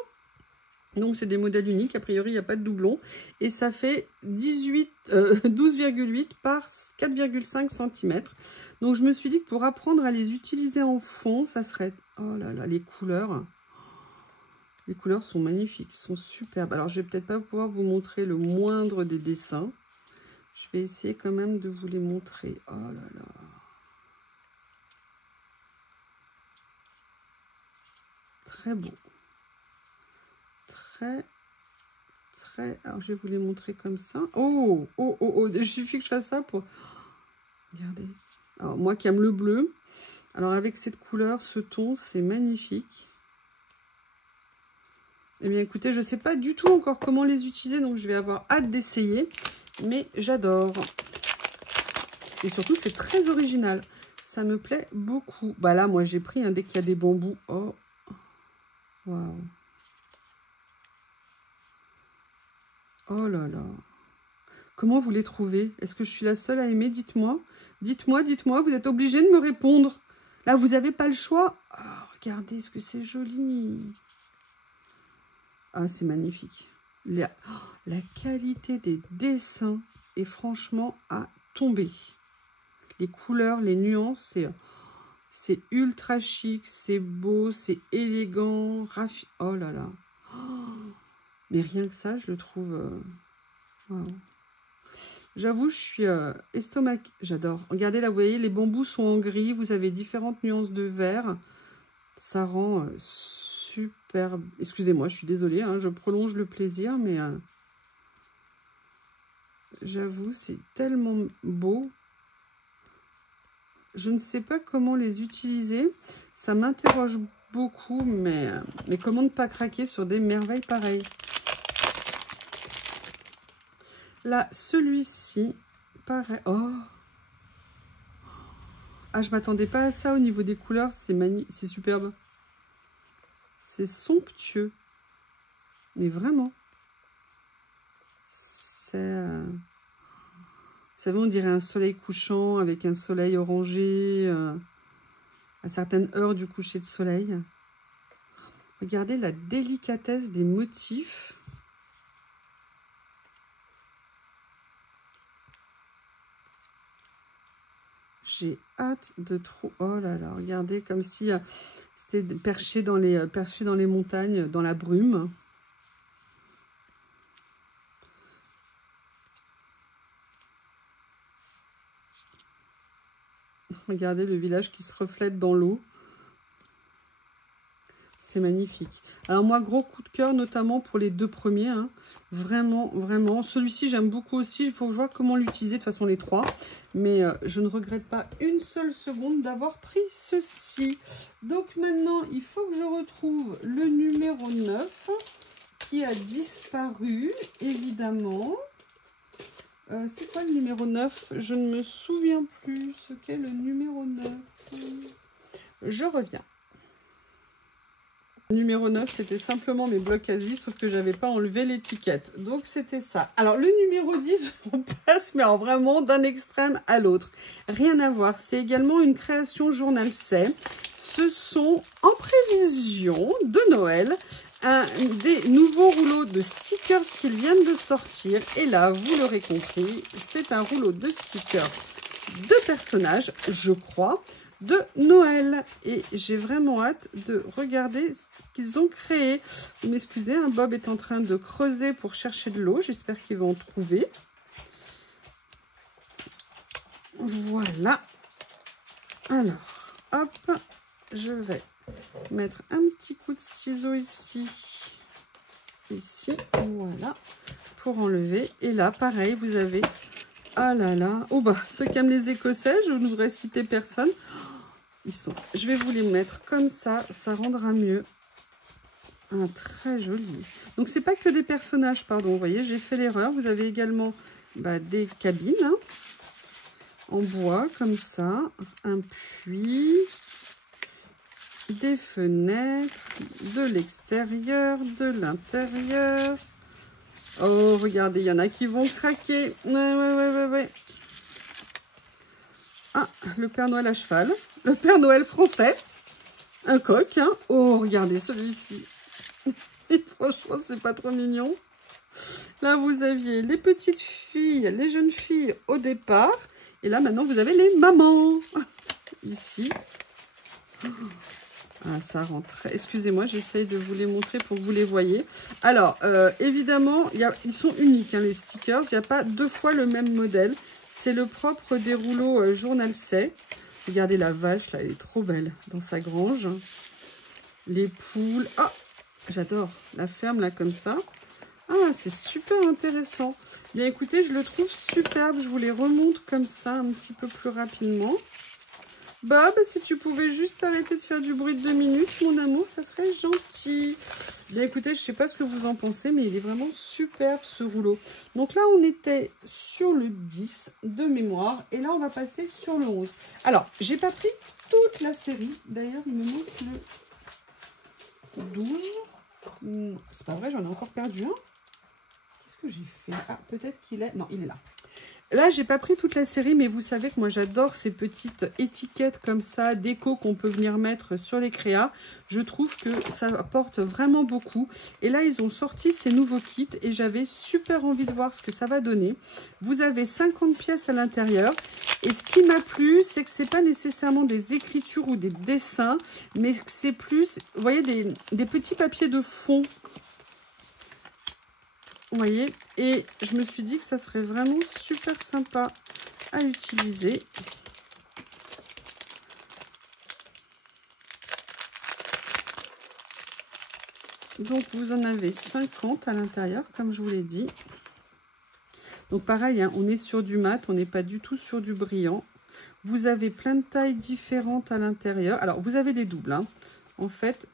Donc, c'est des modèles uniques. A priori, il n'y a pas de doublon. Et ça fait 12,8 par 4,5 cm. Donc, je me suis dit que pour apprendre à les utiliser en fond, ça serait... Oh là là, les couleurs. Les couleurs sont magnifiques, sont superbes. Alors, je vais peut-être pas pouvoir vous montrer le moindre des dessins. Je vais essayer quand même de vous les montrer. Oh là là. Très beau. Très. Alors, je vais vous les montrer comme ça. Oh, oh, oh, oh. Il suffit que je fasse ça pour... Regardez. Alors, moi qui aime le bleu. Alors, avec cette couleur, ce ton, c'est magnifique. Eh bien, écoutez, je ne sais pas du tout encore comment les utiliser. Donc, je vais avoir hâte d'essayer. Mais j'adore. Et surtout, c'est très original. Ça me plaît beaucoup. Bah là, moi, j'ai pris, dès qu'il y a des bambous. Oh. Waouh. Oh là là. Comment vous les trouvez? Est-ce que je suis la seule à aimer? Dites-moi. Dites-moi, dites-moi. Vous êtes obligé de me répondre. Là, vous n'avez pas le choix. Oh, regardez, ce que c'est joli. Ah, c'est magnifique. La qualité des dessins est franchement à tomber. Les couleurs, les nuances, c'est... C'est ultra chic, c'est beau, c'est élégant, oh là là. Oh, mais rien que ça, je le trouve... wow. J'avoue, je suis estomac. J'adore. Regardez là, vous voyez, les bambous sont en gris. Vous avez différentes nuances de vert. Ça rend super... Excusez-moi, je suis désolée, hein, je prolonge le plaisir, mais... j'avoue, c'est tellement beau. Je ne sais pas comment les utiliser. Ça m'interroge beaucoup, mais comment ne pas craquer sur des merveilles pareilles. Là, celui-ci, pareil. Oh! Ah, je m'attendais pas à ça au niveau des couleurs. C'est magnifique, c'est superbe. C'est somptueux. Mais vraiment. C'est... Vous savez, on dirait un soleil couchant avec un soleil orangé à certaines heures du coucher de soleil. Regardez la délicatesse des motifs. J'ai hâte de trop... Oh là là, regardez comme si c'était perché dans les montagnes, dans la brume. Regardez le village qui se reflète dans l'eau. C'est magnifique. Alors moi, gros coup de cœur, notamment pour les deux premiers. Hein. Vraiment, vraiment. Celui-ci, j'aime beaucoup aussi. Il faut que je vois comment l'utiliser, de toute façon les trois. Mais je ne regrette pas une seule seconde d'avoir pris ceci. Donc maintenant, il faut que je retrouve le numéro 9 qui a disparu, évidemment. C'est quoi le numéro 9? Je ne me souviens plus ce qu'est le numéro 9. Je reviens. Le numéro 9, c'était simplement mes blocs quasi, sauf que j'avais pas enlevé l'étiquette. Donc, c'était ça. Alors, le numéro 10, on passe, mais alors vraiment d'un extrême à l'autre. Rien à voir. C'est également une création Journal C. Ce sont, en prévision de Noël, des nouveaux rouleaux de stickers qu'ils viennent de sortir. Et là, vous l'aurez compris, c'est un rouleau de stickers de personnages, je crois, de Noël. Et j'ai vraiment hâte de regarder ce qu'ils ont créé. Vous m'excusez, hein, Bob est en train de creuser pour chercher de l'eau. J'espère qu'il va en trouver. Voilà. Alors, hop, je vais mettre un petit coup de ciseau ici. Ici, voilà, pour enlever. Et là, pareil, vous avez... Ah là là. Oh bah, ceux qui aiment les Écossais, je ne voudrais citer personne. Ils sont... Je vais vous les mettre comme ça, ça rendra mieux. Un très joli. Donc, c'est pas que des personnages, pardon. Vous voyez, j'ai fait l'erreur. Vous avez également des cabines hein, en bois, comme ça. Un puits. Des fenêtres. De l'extérieur, de l'intérieur. Oh, regardez, il y en a qui vont craquer. Ouais. Ah, le Père Noël à cheval. Le Père Noël français. Un coq, hein. Oh, regardez celui-ci. Franchement, c'est pas trop mignon. Là, vous aviez les petites filles, les jeunes filles au départ. Et là, maintenant, vous avez les mamans. Ici. Ah, ça rentre. Excusez-moi, j'essaye de vous les montrer pour que vous les voyez. Alors, évidemment, ils sont uniques, hein, les stickers. Il n'y a pas deux fois le même modèle. C'est le propre des rouleaux Journal C. Regardez la vache, là, elle est trop belle dans sa grange. Les poules. Oh, j'adore la ferme, là, comme ça. Ah, c'est super intéressant. Bien, écoutez, je le trouve superbe. Je vous les remonte comme ça, un petit peu plus rapidement. Bob, si tu pouvais juste arrêter de faire du bruit de 2 minutes, mon amour, ça serait gentil. Bien, écoutez, je ne sais pas ce que vous en pensez, mais il est vraiment superbe, ce rouleau. Donc là, on était sur le 10 de mémoire, et là, on va passer sur le 11. Alors, j'ai pas pris toute la série. D'ailleurs, il me manque le 12. C'est pas vrai, j'en ai encore perdu un. Qu'est-ce que j'ai fait? Ah, peut-être qu'il est... Non, il est là. Là, j'ai pas pris toute la série, mais vous savez que moi, j'adore ces petites étiquettes comme ça, déco qu'on peut venir mettre sur les créas. Je trouve que ça apporte vraiment beaucoup. Et là, ils ont sorti ces nouveaux kits et j'avais super envie de voir ce que ça va donner. Vous avez 50 pièces à l'intérieur. Et ce qui m'a plu, c'est que c'est pas nécessairement des écritures ou des dessins, mais que c'est plus, vous voyez, des petits papiers de fond. Vous voyez, et je me suis dit que ça serait vraiment super sympa à utiliser. Donc, vous en avez 50 à l'intérieur, comme je vous l'ai dit. Donc, pareil, hein, on est sur du mat, on n'est pas du tout sur du brillant. Vous avez plein de tailles différentes à l'intérieur. Alors, vous avez des doubles. Hein. En fait,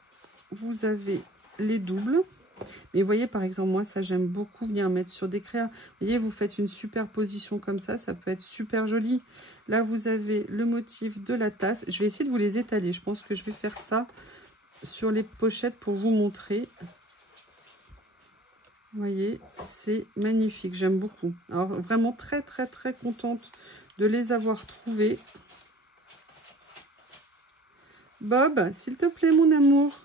vous avez les doubles. Mais vous voyez, par exemple, moi, ça, j'aime beaucoup venir mettre sur des créas. Vous voyez, vous faites une superposition comme ça peut être super joli. Là, vous avez le motif de la tasse. Je vais essayer de vous les étaler. Je pense que je vais faire ça sur les pochettes pour vous montrer. Vous voyez, c'est magnifique. J'aime beaucoup. Alors, vraiment très, très, très contente de les avoir trouvés. Bob, s'il te plaît, mon amour.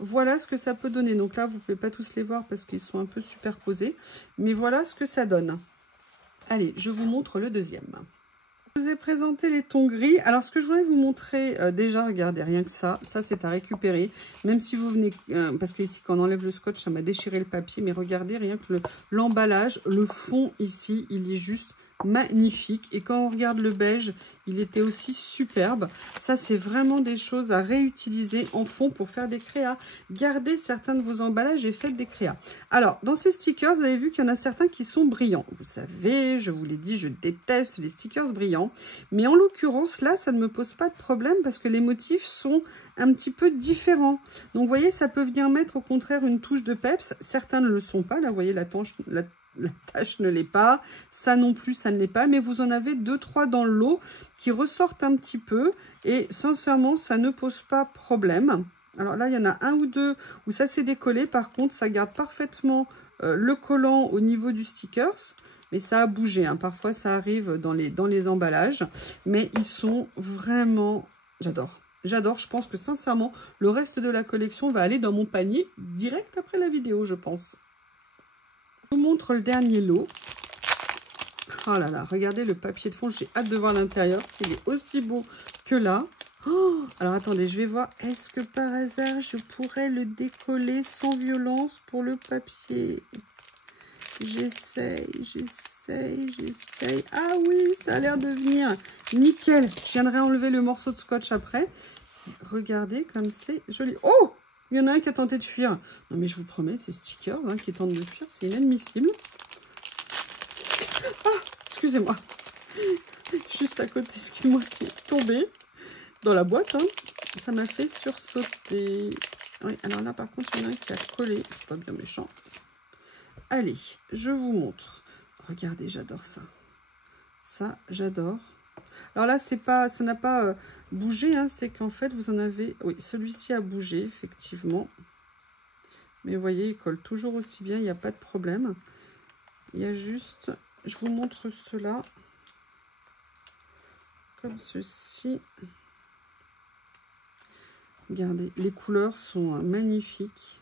Voilà ce que ça peut donner. Donc là, vous ne pouvez pas tous les voir parce qu'ils sont un peu superposés. Mais voilà ce que ça donne. Allez, je vous montre le deuxième. Je vous ai présenté les tons gris. Alors, ce que je voulais vous montrer, déjà, regardez, rien que ça. Ça, c'est à récupérer. Même si vous venez... parce que ici, quand on enlève le scotch, ça m'a déchiré le papier. Mais regardez, rien que l'emballage, le fond ici, il est juste magnifique. Et quand on regarde le beige, il était aussi superbe. Ça, c'est vraiment des choses à réutiliser en fond pour faire des créas. Gardez certains de vos emballages et faites des créas. Alors, dans ces stickers, vous avez vu qu'il y en a certains qui sont brillants. Vous savez, je vous l'ai dit, je déteste les stickers brillants. Mais en l'occurrence, là, ça ne me pose pas de problème parce que les motifs sont un petit peu différents. Donc, vous voyez, ça peut venir mettre au contraire une touche de peps. Certains ne le sont pas. Là, vous voyez, la tache ne l'est pas, ça non plus, ça ne l'est pas, mais vous en avez 2-3 dans le lot qui ressortent un petit peu et sincèrement, ça ne pose pas problème. Alors là, il y en a un ou deux où ça s'est décollé, par contre, ça garde parfaitement le collant au niveau du stickers, mais ça a bougé, hein. Parfois ça arrive dans les emballages, mais ils sont vraiment, j'adore. J'adore, je pense que sincèrement, le reste de la collection va aller dans mon panier direct après la vidéo, je pense. Je vous montre le dernier lot. Oh là là, regardez le papier de fond. J'ai hâte de voir l'intérieur. S'il est aussi beau que là. Oh, alors attendez, je vais voir. Est-ce que par hasard, je pourrais le décoller sans violence pour le papier? J'essaye. Ah oui, ça a l'air de venir nickel. Je viendrai enlever le morceau de scotch après. Regardez comme c'est joli. Oh! Il y en a un qui a tenté de fuir. Non, mais je vous promets, ces stickers hein, qui tentent de fuir, c'est inadmissible. Ah, excusez-moi. Juste à côté, excusez-moi, qui est tombé dans la boîte. Hein. Ça m'a fait sursauter. Oui, alors là, par contre, il y en a un qui a collé. C'est pas bien méchant. Allez, je vous montre. Regardez, j'adore ça. Ça, j'adore. Alors là, c'est pas, ça n'a pas bougé, hein, c'est qu'en fait, vous en avez... Oui, celui-ci a bougé, effectivement. Mais vous voyez, il colle toujours aussi bien, il n'y a pas de problème. Il y a juste... Je vous montre cela. Comme ceci. Regardez, les couleurs sont magnifiques.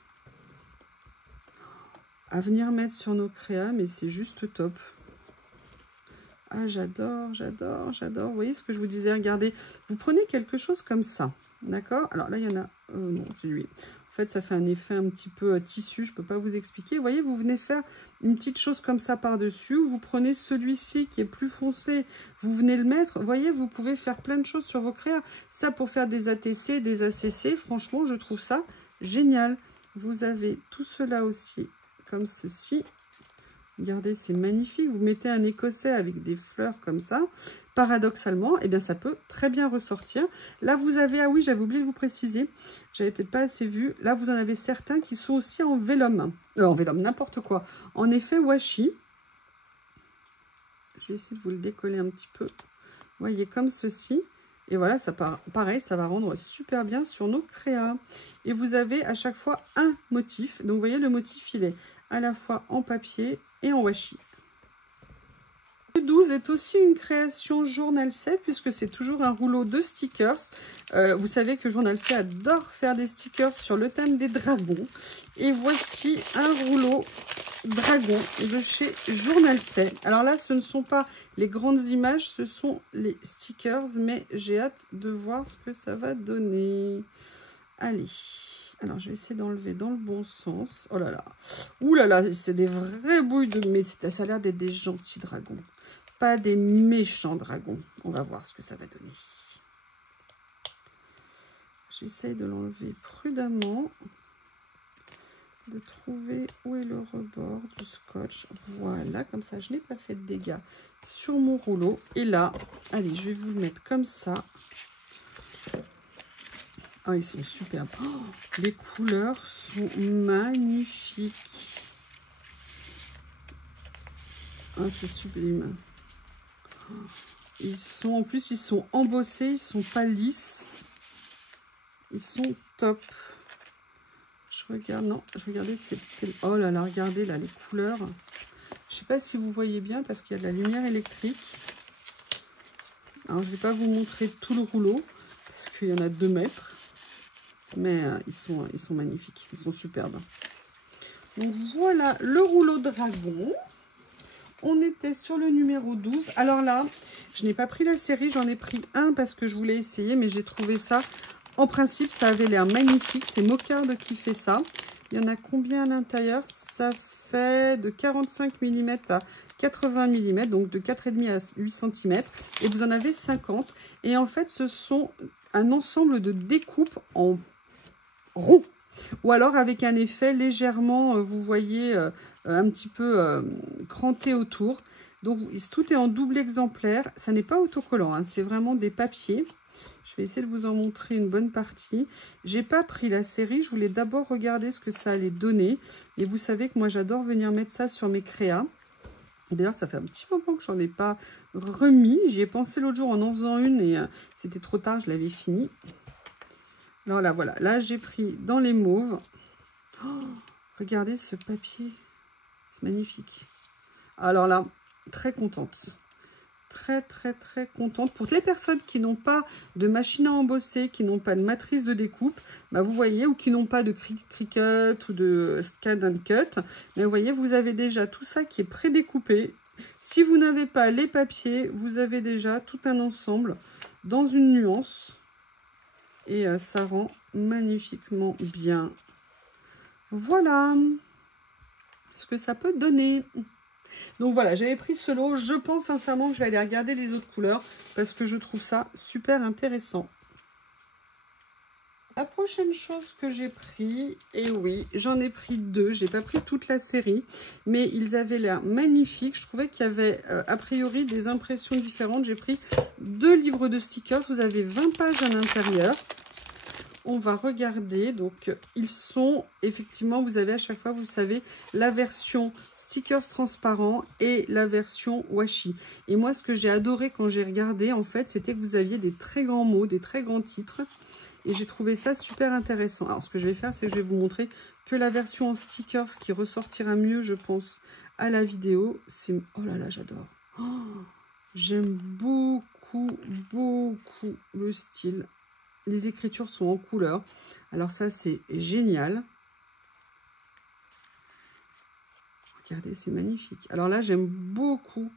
À venir mettre sur nos créas, mais c'est juste top. Ah, j'adore. Vous voyez ce que je vous disais, regardez. Vous prenez quelque chose comme ça, d'accord? Alors là, il y en a... non, c'est lui. En fait, ça fait un effet un petit peu tissu, je ne peux pas vous expliquer. Vous voyez, vous venez faire une petite chose comme ça par-dessus. Vous prenez celui-ci qui est plus foncé, vous venez le mettre. Vous voyez, vous pouvez faire plein de choses sur vos créas. Ça, pour faire des ATC, des ACC, franchement, je trouve ça génial. Vous avez tout cela aussi, comme ceci. Regardez, c'est magnifique. Vous mettez un écossais avec des fleurs comme ça. Paradoxalement, eh bien, ça peut très bien ressortir. Là, vous avez... Ah oui, j'avais oublié de vous préciser. J'avais peut-être pas assez vu. Là, vous en avez certains qui sont aussi en vélum. En vélum, n'importe quoi. En effet, washi. Je vais essayer de vous le décoller un petit peu. Vous voyez, comme ceci. Et voilà, ça pareil, ça va rendre super bien sur nos créas. Et vous avez à chaque fois un motif. Donc, vous voyez, le motif, il est à la fois en papier et en washi. 12 est aussi une création Journal C, puisque c'est toujours un rouleau de stickers. Vous savez que Journal C adore faire des stickers sur le thème des dragons. Et voici un rouleau dragon de chez Journal C. Alors là, ce ne sont pas les grandes images, ce sont les stickers, mais j'ai hâte de voir ce que ça va donner. Allez, alors je vais essayer d'enlever dans le bon sens. Oh là là, ouh là là, c'est des vraies bouilles de... Mais ça a l'air d'être des gentils dragons, pas des méchants dragons. On va voir ce que ça va donner. J'essaye de l'enlever prudemment, de trouver où est le rebord du scotch. Voilà, comme ça je n'ai pas fait de dégâts sur mon rouleau. Et là, allez, je vais vous le mettre comme ça. Ah, ils sont superbes. Oh, les couleurs sont magnifiques. Ah, c'est sublime. Ils sont, en plus, ils sont embossés, ils sont pas lisses. Ils sont top. Je regarde, non, je regardais, c'est... Oh là là, regardez là, les couleurs. Je sais pas si vous voyez bien parce qu'il y a de la lumière électrique. Alors, je vais pas vous montrer tout le rouleau parce qu'il y en a 2 mètres. Mais ils sont magnifiques, ils sont superbes. Donc voilà le rouleau dragon. On était sur le numéro 12. Alors là, je n'ai pas pris la série, j'en ai pris un parce que je voulais essayer, mais j'ai trouvé ça. En principe, ça avait l'air magnifique. C'est Mocarde qui fait ça. Il y en a combien à l'intérieur? Ça fait de 45 mm à 80 mm, donc de 4,5 à 8 cm. Et vous en avez 50. Et en fait, ce sont un ensemble de découpes en rond, ou alors avec un effet légèrement, vous voyez, un petit peu cranté autour. Donc tout est en double exemplaire, ça n'est pas autocollant, hein, c'est vraiment des papiers. Je vais essayer de vous en montrer une bonne partie. J'ai pas pris la série, je voulais d'abord regarder ce que ça allait donner. Et vous savez que moi j'adore venir mettre ça sur mes créas. D'ailleurs, ça fait un petit moment que j'en ai pas remis. J'y ai pensé l'autre jour en faisant une et c'était trop tard, je l'avais fini. Alors là, voilà. Là, j'ai pris dans les mauves. Oh, regardez ce papier. C'est magnifique. Alors là, très contente. Très, très, très contente. Pour les personnes qui n'ont pas de machine à embosser, qui n'ont pas de matrice de découpe, bah vous voyez, ou qui n'ont pas de Cricut ou de Scan and Cut, mais vous voyez, vous avez déjà tout ça qui est prédécoupé. Si vous n'avez pas les papiers, vous avez déjà tout un ensemble dans une nuance. Et ça rend magnifiquement bien. Voilà ce que ça peut donner. Donc voilà, j'avais pris ce lot. Je pense sincèrement que je vais aller regarder les autres couleurs parce que je trouve ça super intéressant. La prochaine chose que j'ai pris, et oui, j'en ai pris 2. Je n'ai pas pris toute la série, mais ils avaient l'air magnifiques. Je trouvais qu'il y avait a priori des impressions différentes. J'ai pris 2 livres de stickers. Vous avez 20 pages à l'intérieur. On va regarder, donc ils sont effectivement, vous avez à chaque fois, vous savez, la version stickers transparent et la version washi. Et moi, ce que j'ai adoré quand j'ai regardé, en fait, c'était que vous aviez des très grands mots, des très grands titres. Et j'ai trouvé ça super intéressant. Alors, ce que je vais faire, c'est que je vais vous montrer que la version en stickers qui ressortira mieux, je pense, à la vidéo. C'est... Oh là là, j'adore. Oh, j'aime beaucoup, beaucoup le style. Les écritures sont en couleur. Alors ça, c'est génial. Regardez, c'est magnifique. Alors là, j'aime beaucoup.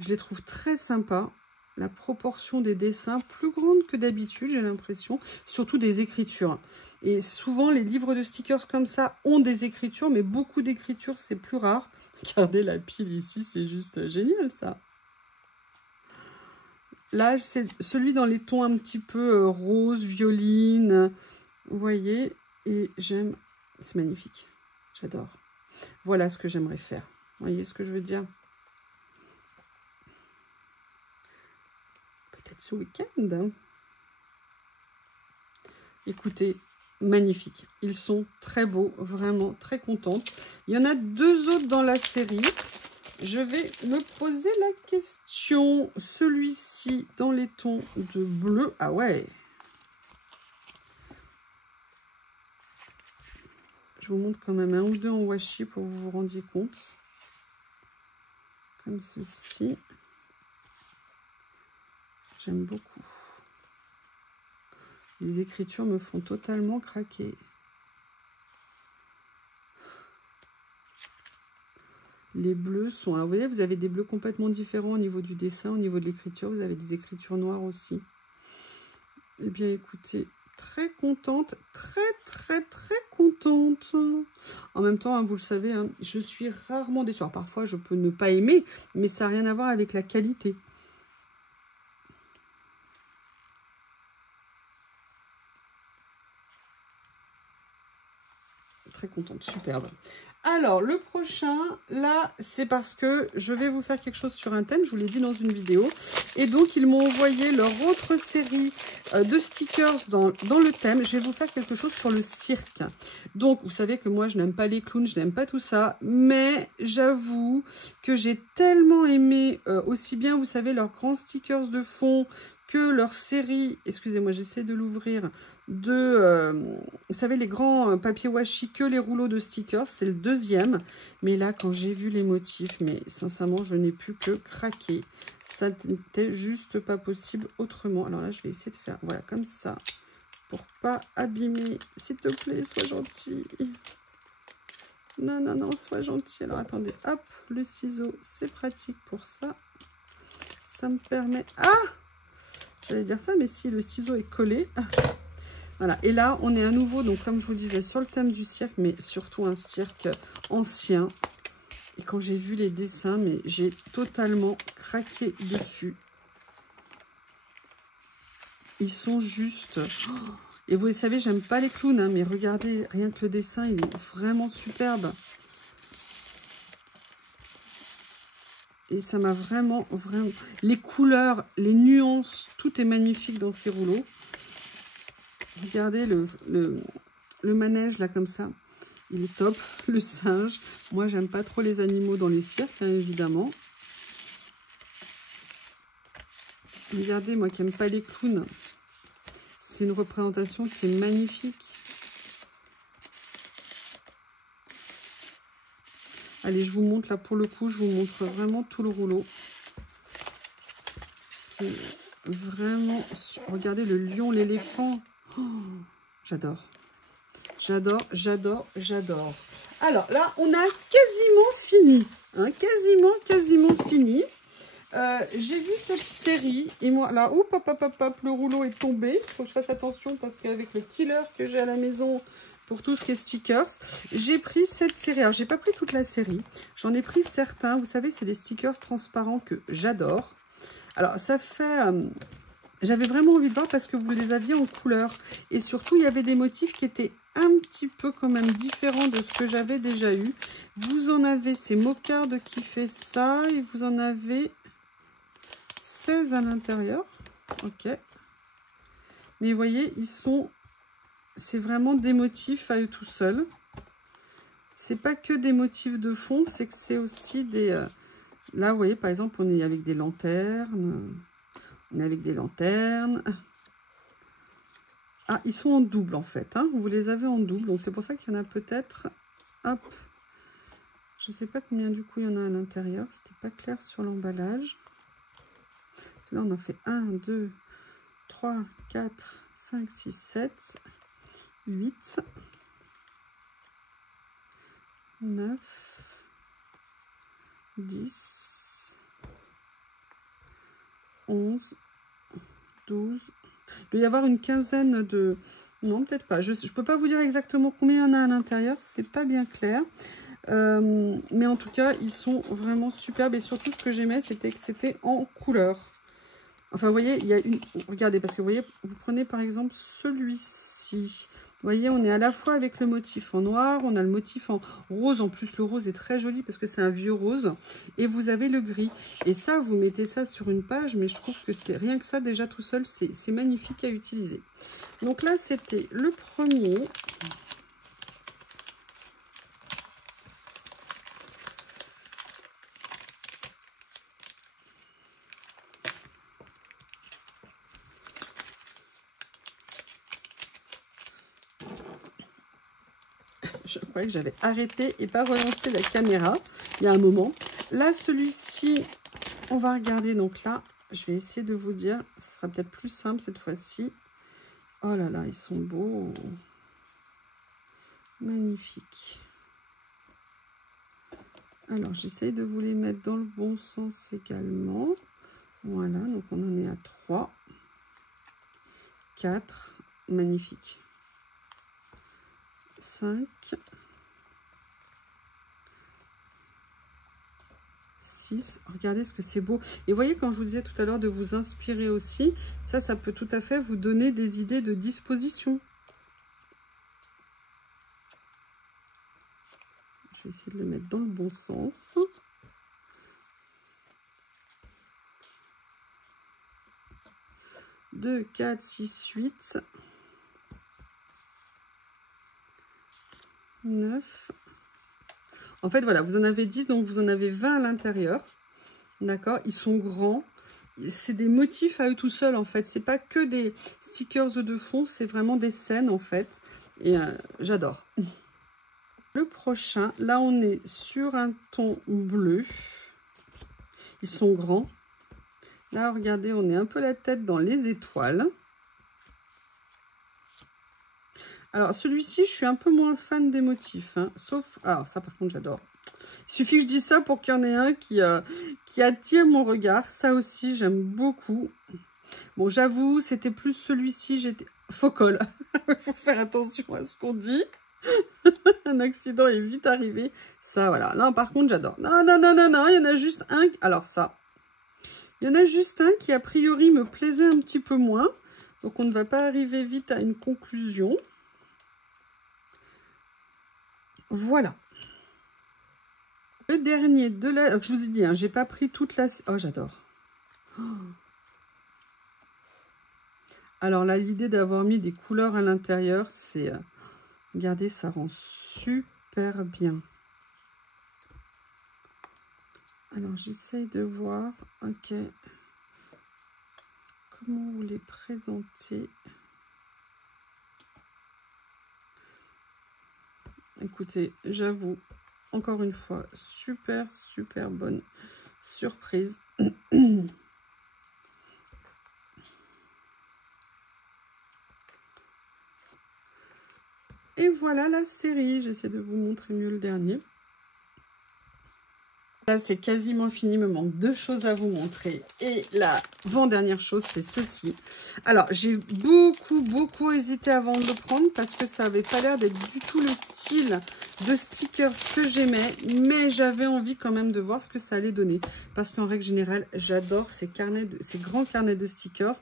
Je les trouve très sympas. La proportion des dessins, plus grande que d'habitude, j'ai l'impression. Surtout des écritures. Et souvent, les livres de stickers comme ça ont des écritures, mais beaucoup d'écritures, c'est plus rare. Regardez la pile ici, c'est juste génial, ça. Là, c'est celui dans les tons un petit peu rose, violine. Vous voyez, et j'aime. C'est magnifique. J'adore. Voilà ce que j'aimerais faire. Vous voyez ce que je veux dire? Peut-être ce week-end. Écoutez, magnifique. Ils sont très beaux, vraiment très contente. Il y en a 2 autres dans la série. Je vais me poser la question. Celui-ci dans les tons de bleu. Ah ouais. Je vous montre quand même un ou 2 en washi pour que vous vous rendiez compte. comme ceci. J'aime beaucoup. Les écritures me font totalement craquer. Les bleus sont... Alors, vous voyez, vous avez des bleus complètement différents au niveau du dessin, au niveau de l'écriture. Vous avez des écritures noires aussi. Eh bien, écoutez, très contente, très contente. En même temps, hein, vous le savez, hein, je suis rarement déçue. Alors, parfois, je peux ne pas aimer, mais ça n'a rien à voir avec la qualité. Très contente, superbe. Alors, le prochain, là, c'est parce que je vais vous faire quelque chose sur un thème, je vous l'ai dit dans une vidéo. Et donc, ils m'ont envoyé leur autre série de stickers dans le thème. Je vais vous faire quelque chose sur le cirque. Donc, vous savez que moi, je n'aime pas les clowns, je n'aime pas tout ça. Mais j'avoue que j'ai tellement aimé aussi bien, vous savez, leurs grands stickers de fond que leur série, excusez-moi, j'essaie de l'ouvrir, vous savez, les grands papiers washi, que les rouleaux de stickers, c'est le deuxième. Mais là, quand j'ai vu les motifs, mais sincèrement, je n'ai pu que craquer. Ça n'était juste pas possible autrement. Alors là, je vais essayer de faire, voilà, comme ça, pour pas abîmer. S'il te plaît, sois gentil. Non, non, non, sois gentil. Alors, attendez, hop, le ciseau, c'est pratique pour ça. Ça me permet... Ah! J'allais dire ça, mais si le ciseau est collé... Voilà, et là, on est à nouveau, donc comme je vous le disais, sur le thème du cirque, mais surtout un cirque ancien. Et quand j'ai vu les dessins, mais j'ai totalement craqué dessus. Ils sont juste... Et vous le savez, j'aime pas les clowns, hein, mais regardez, rien que le dessin, il est vraiment superbe. Et ça m'a vraiment... Les couleurs, les nuances, tout est magnifique dans ces rouleaux. Regardez le manège là comme ça, il est top, le singe. Moi j'aime pas trop les animaux dans les cirques, hein, évidemment. Regardez, moi qui n'aime pas les clowns, c'est une représentation qui est magnifique. Allez, je vous montre là pour le coup, je vous montre vraiment tout le rouleau. C'est vraiment... Regardez le lion, l'éléphant. Oh, j'adore. J'adore. Alors là, on a quasiment fini. Hein, quasiment fini. J'ai vu cette série. Et moi, là, hop, le rouleau est tombé. Il faut que je fasse attention parce qu'avec le killer que j'ai à la maison pour tout ce qui est stickers, j'ai pris cette série. Alors, j'ai pas pris toute la série. J'en ai pris certains. Vous savez, c'est des stickers transparents que j'adore. Alors, ça fait... J'avais vraiment envie de voir parce que vous les aviez en couleur. Et surtout, il y avait des motifs qui étaient un petit peu quand même différents de ce que j'avais déjà eu. Vous en avez, c'est Mocarde qui fait ça. Et vous en avez 16 à l'intérieur. Ok. Mais vous voyez, ils sont... C'est vraiment des motifs à eux tout seuls. C'est pas que des motifs de fond, c'est que c'est aussi des... Là, vous voyez, par exemple, on est avec des lanternes... On est avec des lanternes. Ah, ils sont en double en fait. Hein. Vous les avez en double. Donc c'est pour ça qu'il y en a peut-être. Hop. Je ne sais pas combien du coup il y en a à l'intérieur. C'était pas clair sur l'emballage. Là on en fait 1, 2, 3, 4, 5, 6, 7, 8, 9, 10, 11, 12. Il doit y avoir une quinzaine de... Non, peut-être pas. Je ne peux pas vous dire exactement combien il y en a à l'intérieur. C'est pas bien clair. Mais en tout cas, ils sont vraiment superbes. Et surtout, ce que j'aimais, c'était que c'était en couleur. Enfin, vous voyez, il y a une... Regardez, parce que vous voyez, vous prenez par exemple celui-ci. Vous voyez, on est à la fois avec le motif en noir, on a le motif en rose. En plus, le rose est très joli parce que c'est un vieux rose. Et vous avez le gris. Et ça, vous mettez ça sur une page, mais je trouve que c'est rien que ça, déjà tout seul, c'est magnifique à utiliser. Donc là, c'était le premier. Je croyais que j'avais arrêté et pas relancé la caméra il y a un moment. Là, celui-ci, on va regarder. Donc là, je vais essayer de vous dire. Ça sera peut-être plus simple cette fois-ci. Oh là là, ils sont beaux. Magnifiques. Alors, j'essaye de vous les mettre dans le bon sens également. Voilà, donc on en est à 3. 4. Magnifique. 5. 6. Regardez ce que c'est beau. Et voyez, quand je vous disais tout à l'heure de vous inspirer aussi, ça peut tout à fait vous donner des idées de disposition. Je vais essayer de le mettre dans le bon sens. Deux, 4, 6, 8. 9. En fait, voilà, vous en avez 10, donc vous en avez 20 à l'intérieur. D'accord? Ils sont grands. C'est des motifs à eux tout seuls, en fait. C'est pas que des stickers de fond, c'est vraiment des scènes, en fait. Et j'adore. Le prochain, là, on est sur un ton bleu. Ils sont grands. Là, regardez, on est un peu la tête dans les étoiles. Alors, celui-ci, je suis un peu moins fan des motifs. Hein, sauf... Alors, ça, par contre, j'adore. Il suffit que je dise ça pour qu'il y en ait un qui attire mon regard. Ça aussi, j'aime beaucoup. Bon, j'avoue, c'était plus celui-ci. J'étais... Faux col. Il faut faire attention à ce qu'on dit. Un accident est vite arrivé. Ça, voilà. Là, par contre, j'adore. Non, non, non, non, non. Il y en a juste un. Alors, ça. Il y en a juste un qui, a priori, me plaisait un petit peu moins. Donc, on ne va pas arriver vite à une conclusion. Voilà. Le dernier de la... Je vous ai dit, hein, j'ai pas pris toute la... Oh, j'adore. Oh. Alors là, l'idée d'avoir mis des couleurs à l'intérieur, c'est... Regardez, ça rend super bien. Alors, j'essaye de voir. Ok. Comment vous les présenter? Écoutez, j'avoue, encore une fois, super, super bonne surprise. Et voilà la série. J'essaie de vous montrer mieux le dernier. Là, c'est quasiment fini. Il me manque 2 choses à vous montrer. Et la avant-dernière chose, c'est ceci. Alors, j'ai beaucoup hésité avant de le prendre parce que ça n'avait pas l'air d'être du tout le style de stickers que j'aimais. Mais j'avais envie quand même de voir ce que ça allait donner. Parce qu'en règle générale, j'adore ces grands carnets de stickers.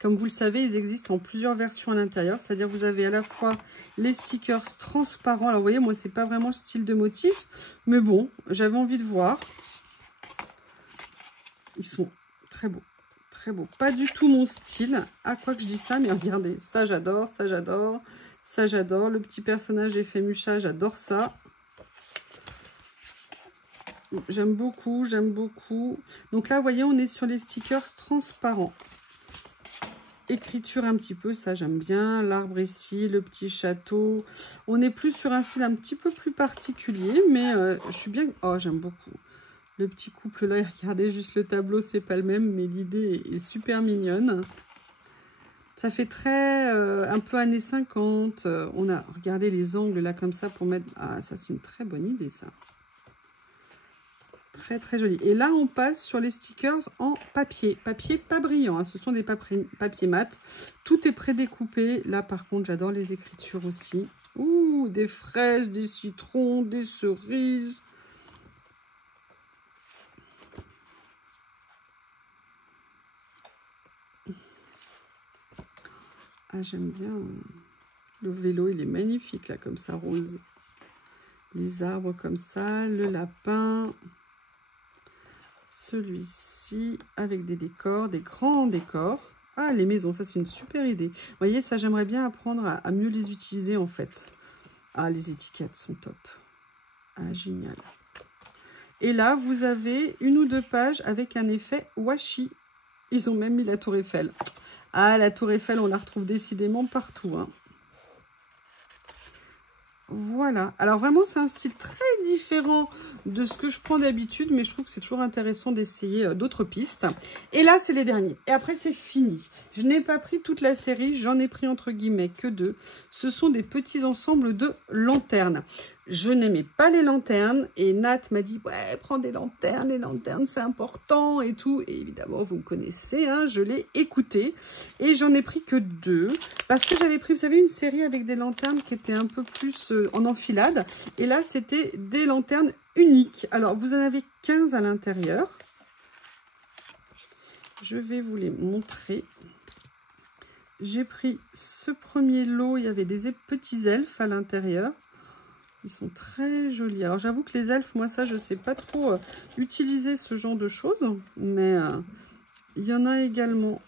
Comme vous le savez, ils existent en plusieurs versions à l'intérieur. C'est-à-dire vous avez à la fois les stickers transparents. Alors, vous voyez, moi, c'est pas vraiment le style de motif. Mais bon, j'avais envie de voir. Ils sont très beaux. Très beaux. Pas du tout mon style. À quoi que je dis ça, mais regardez. Ça, j'adore. Ça, j'adore. Ça, j'adore. Le petit personnage Ephemucha, j'adore ça. J'aime beaucoup. J'aime beaucoup. Donc là, vous voyez, on est sur les stickers transparents. Écriture un petit peu, ça j'aime bien. L'arbre ici, le petit château. On est plus sur un style un petit peu plus particulier, mais je suis bien... Oh, j'aime beaucoup. Le petit couple là, regardez juste le tableau, c'est pas le même, mais l'idée est super mignonne. Ça fait très un peu années 50. On a, regardez les angles là comme ça pour mettre... Ah, ça c'est une très bonne idée ça. Très très joli. Et là on passe sur les stickers en papier. Papier pas brillant, hein. Ce sont des papiers mat. Tout est prédécoupé. Là par contre j'adore les écritures aussi. Ouh, des fraises, des citrons, des cerises. Ah j'aime bien. Le vélo il est magnifique là comme ça rose. Les arbres comme ça, le lapin. Celui-ci avec des décors, des grands décors. Ah, les maisons, ça c'est une super idée. Vous voyez, ça j'aimerais bien apprendre à mieux les utiliser en fait. Ah, les étiquettes sont top. Ah, génial. Et là, vous avez 1 ou 2 pages avec un effet washi. Ils ont même mis la tour Eiffel. Ah, la tour Eiffel, on la retrouve décidément partout. Hein. Voilà. Alors vraiment, c'est un style très différent de ce que je prends d'habitude, mais je trouve que c'est toujours intéressant d'essayer d'autres pistes. Et là, c'est les derniers. Et après, c'est fini. Je n'ai pas pris toute la série, j'en ai pris entre guillemets que 2. Ce sont des petits ensembles de lanternes. Je n'aimais pas les lanternes et Nat m'a dit « Ouais, prends des lanternes, les lanternes, c'est important et tout. » Et évidemment, vous me connaissez, hein, je l'ai écouté. Et j'en ai pris que 2 parce que j'avais pris, vous savez, une série avec des lanternes qui étaient un peu plus en enfilade. Et là, c'était des lanternes uniques. Alors, vous en avez 15 à l'intérieur. Je vais vous les montrer. J'ai pris ce premier lot, il y avait des petits elfes à l'intérieur. Ils sont très jolis. Alors, j'avoue que les elfes, moi, ça, je ne sais pas trop utiliser ce genre de choses. Mais il y en a également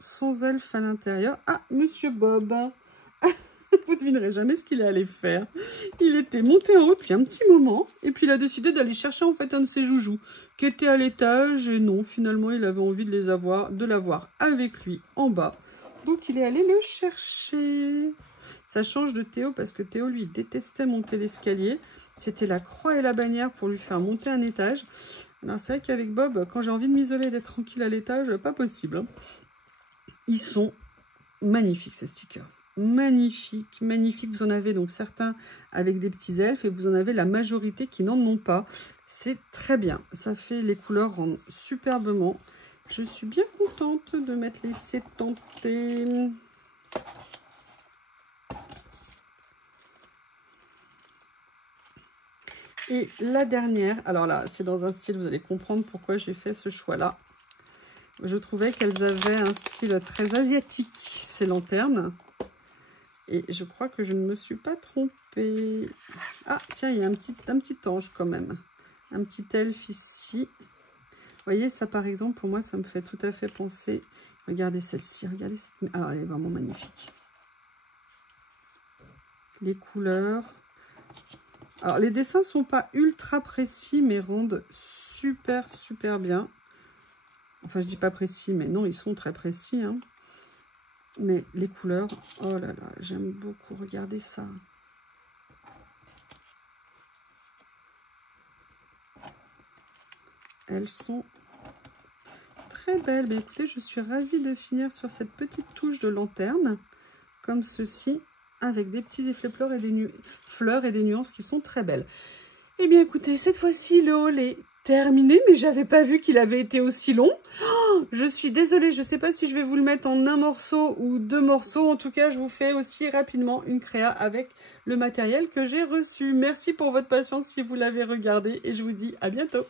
sans elfes à l'intérieur. Ah, Monsieur Bob. Vous ne devinerez jamais ce qu'il est allé faire. Il était monté en haut depuis un petit moment. Et puis, il a décidé d'aller chercher, en fait, un de ses joujoux qui était à l'étage. Et non, finalement, il avait envie de l'avoir avec lui en bas. Donc, il est allé le chercher. Ça change de Théo parce que Théo, lui, détestait monter l'escalier. C'était la croix et la bannière pour lui faire monter un étage. Alors, c'est vrai qu'avec Bob, quand j'ai envie de m'isoler et d'être tranquille à l'étage, pas possible. Ils sont magnifiques, ces stickers. Magnifiques, magnifiques. Vous en avez donc certains avec des petits elfes et vous en avez la majorité qui n'en ont pas. C'est très bien. Ça fait les couleurs rendent superbement. Je suis bien contente de m'être laissée tenter. Et la dernière, alors là, c'est dans un style, vous allez comprendre pourquoi j'ai fait ce choix-là. Je trouvais qu'elles avaient un style très asiatique, ces lanternes. Et je crois que je ne me suis pas trompée. Ah, tiens, il y a un petit ange quand même. Un petit elfe ici. Vous voyez, ça par exemple, pour moi, ça me fait tout à fait penser. Regardez celle-ci, regardez cette... Alors, elle est vraiment magnifique. Les couleurs... Alors, les dessins ne sont pas ultra précis, mais rendent super, super bien. Enfin, je dis pas précis, mais non, ils sont très précis. Hein. Mais les couleurs, oh là là, j'aime beaucoup. Regardez ça. Elles sont très belles. Mais écoutez, je suis ravie de finir sur cette petite touche de lanterne, comme ceci, avec des petits effets fleurs et des nuances qui sont très belles. Eh bien, écoutez, cette fois-ci, le haul est terminé, mais j'avais pas vu qu'il avait été aussi long. Oh, je suis désolée, je sais pas si je vais vous le mettre en un morceau ou 2 morceaux. En tout cas, je vous fais aussi rapidement une créa avec le matériel que j'ai reçu. Merci pour votre patience si vous l'avez regardé et je vous dis à bientôt.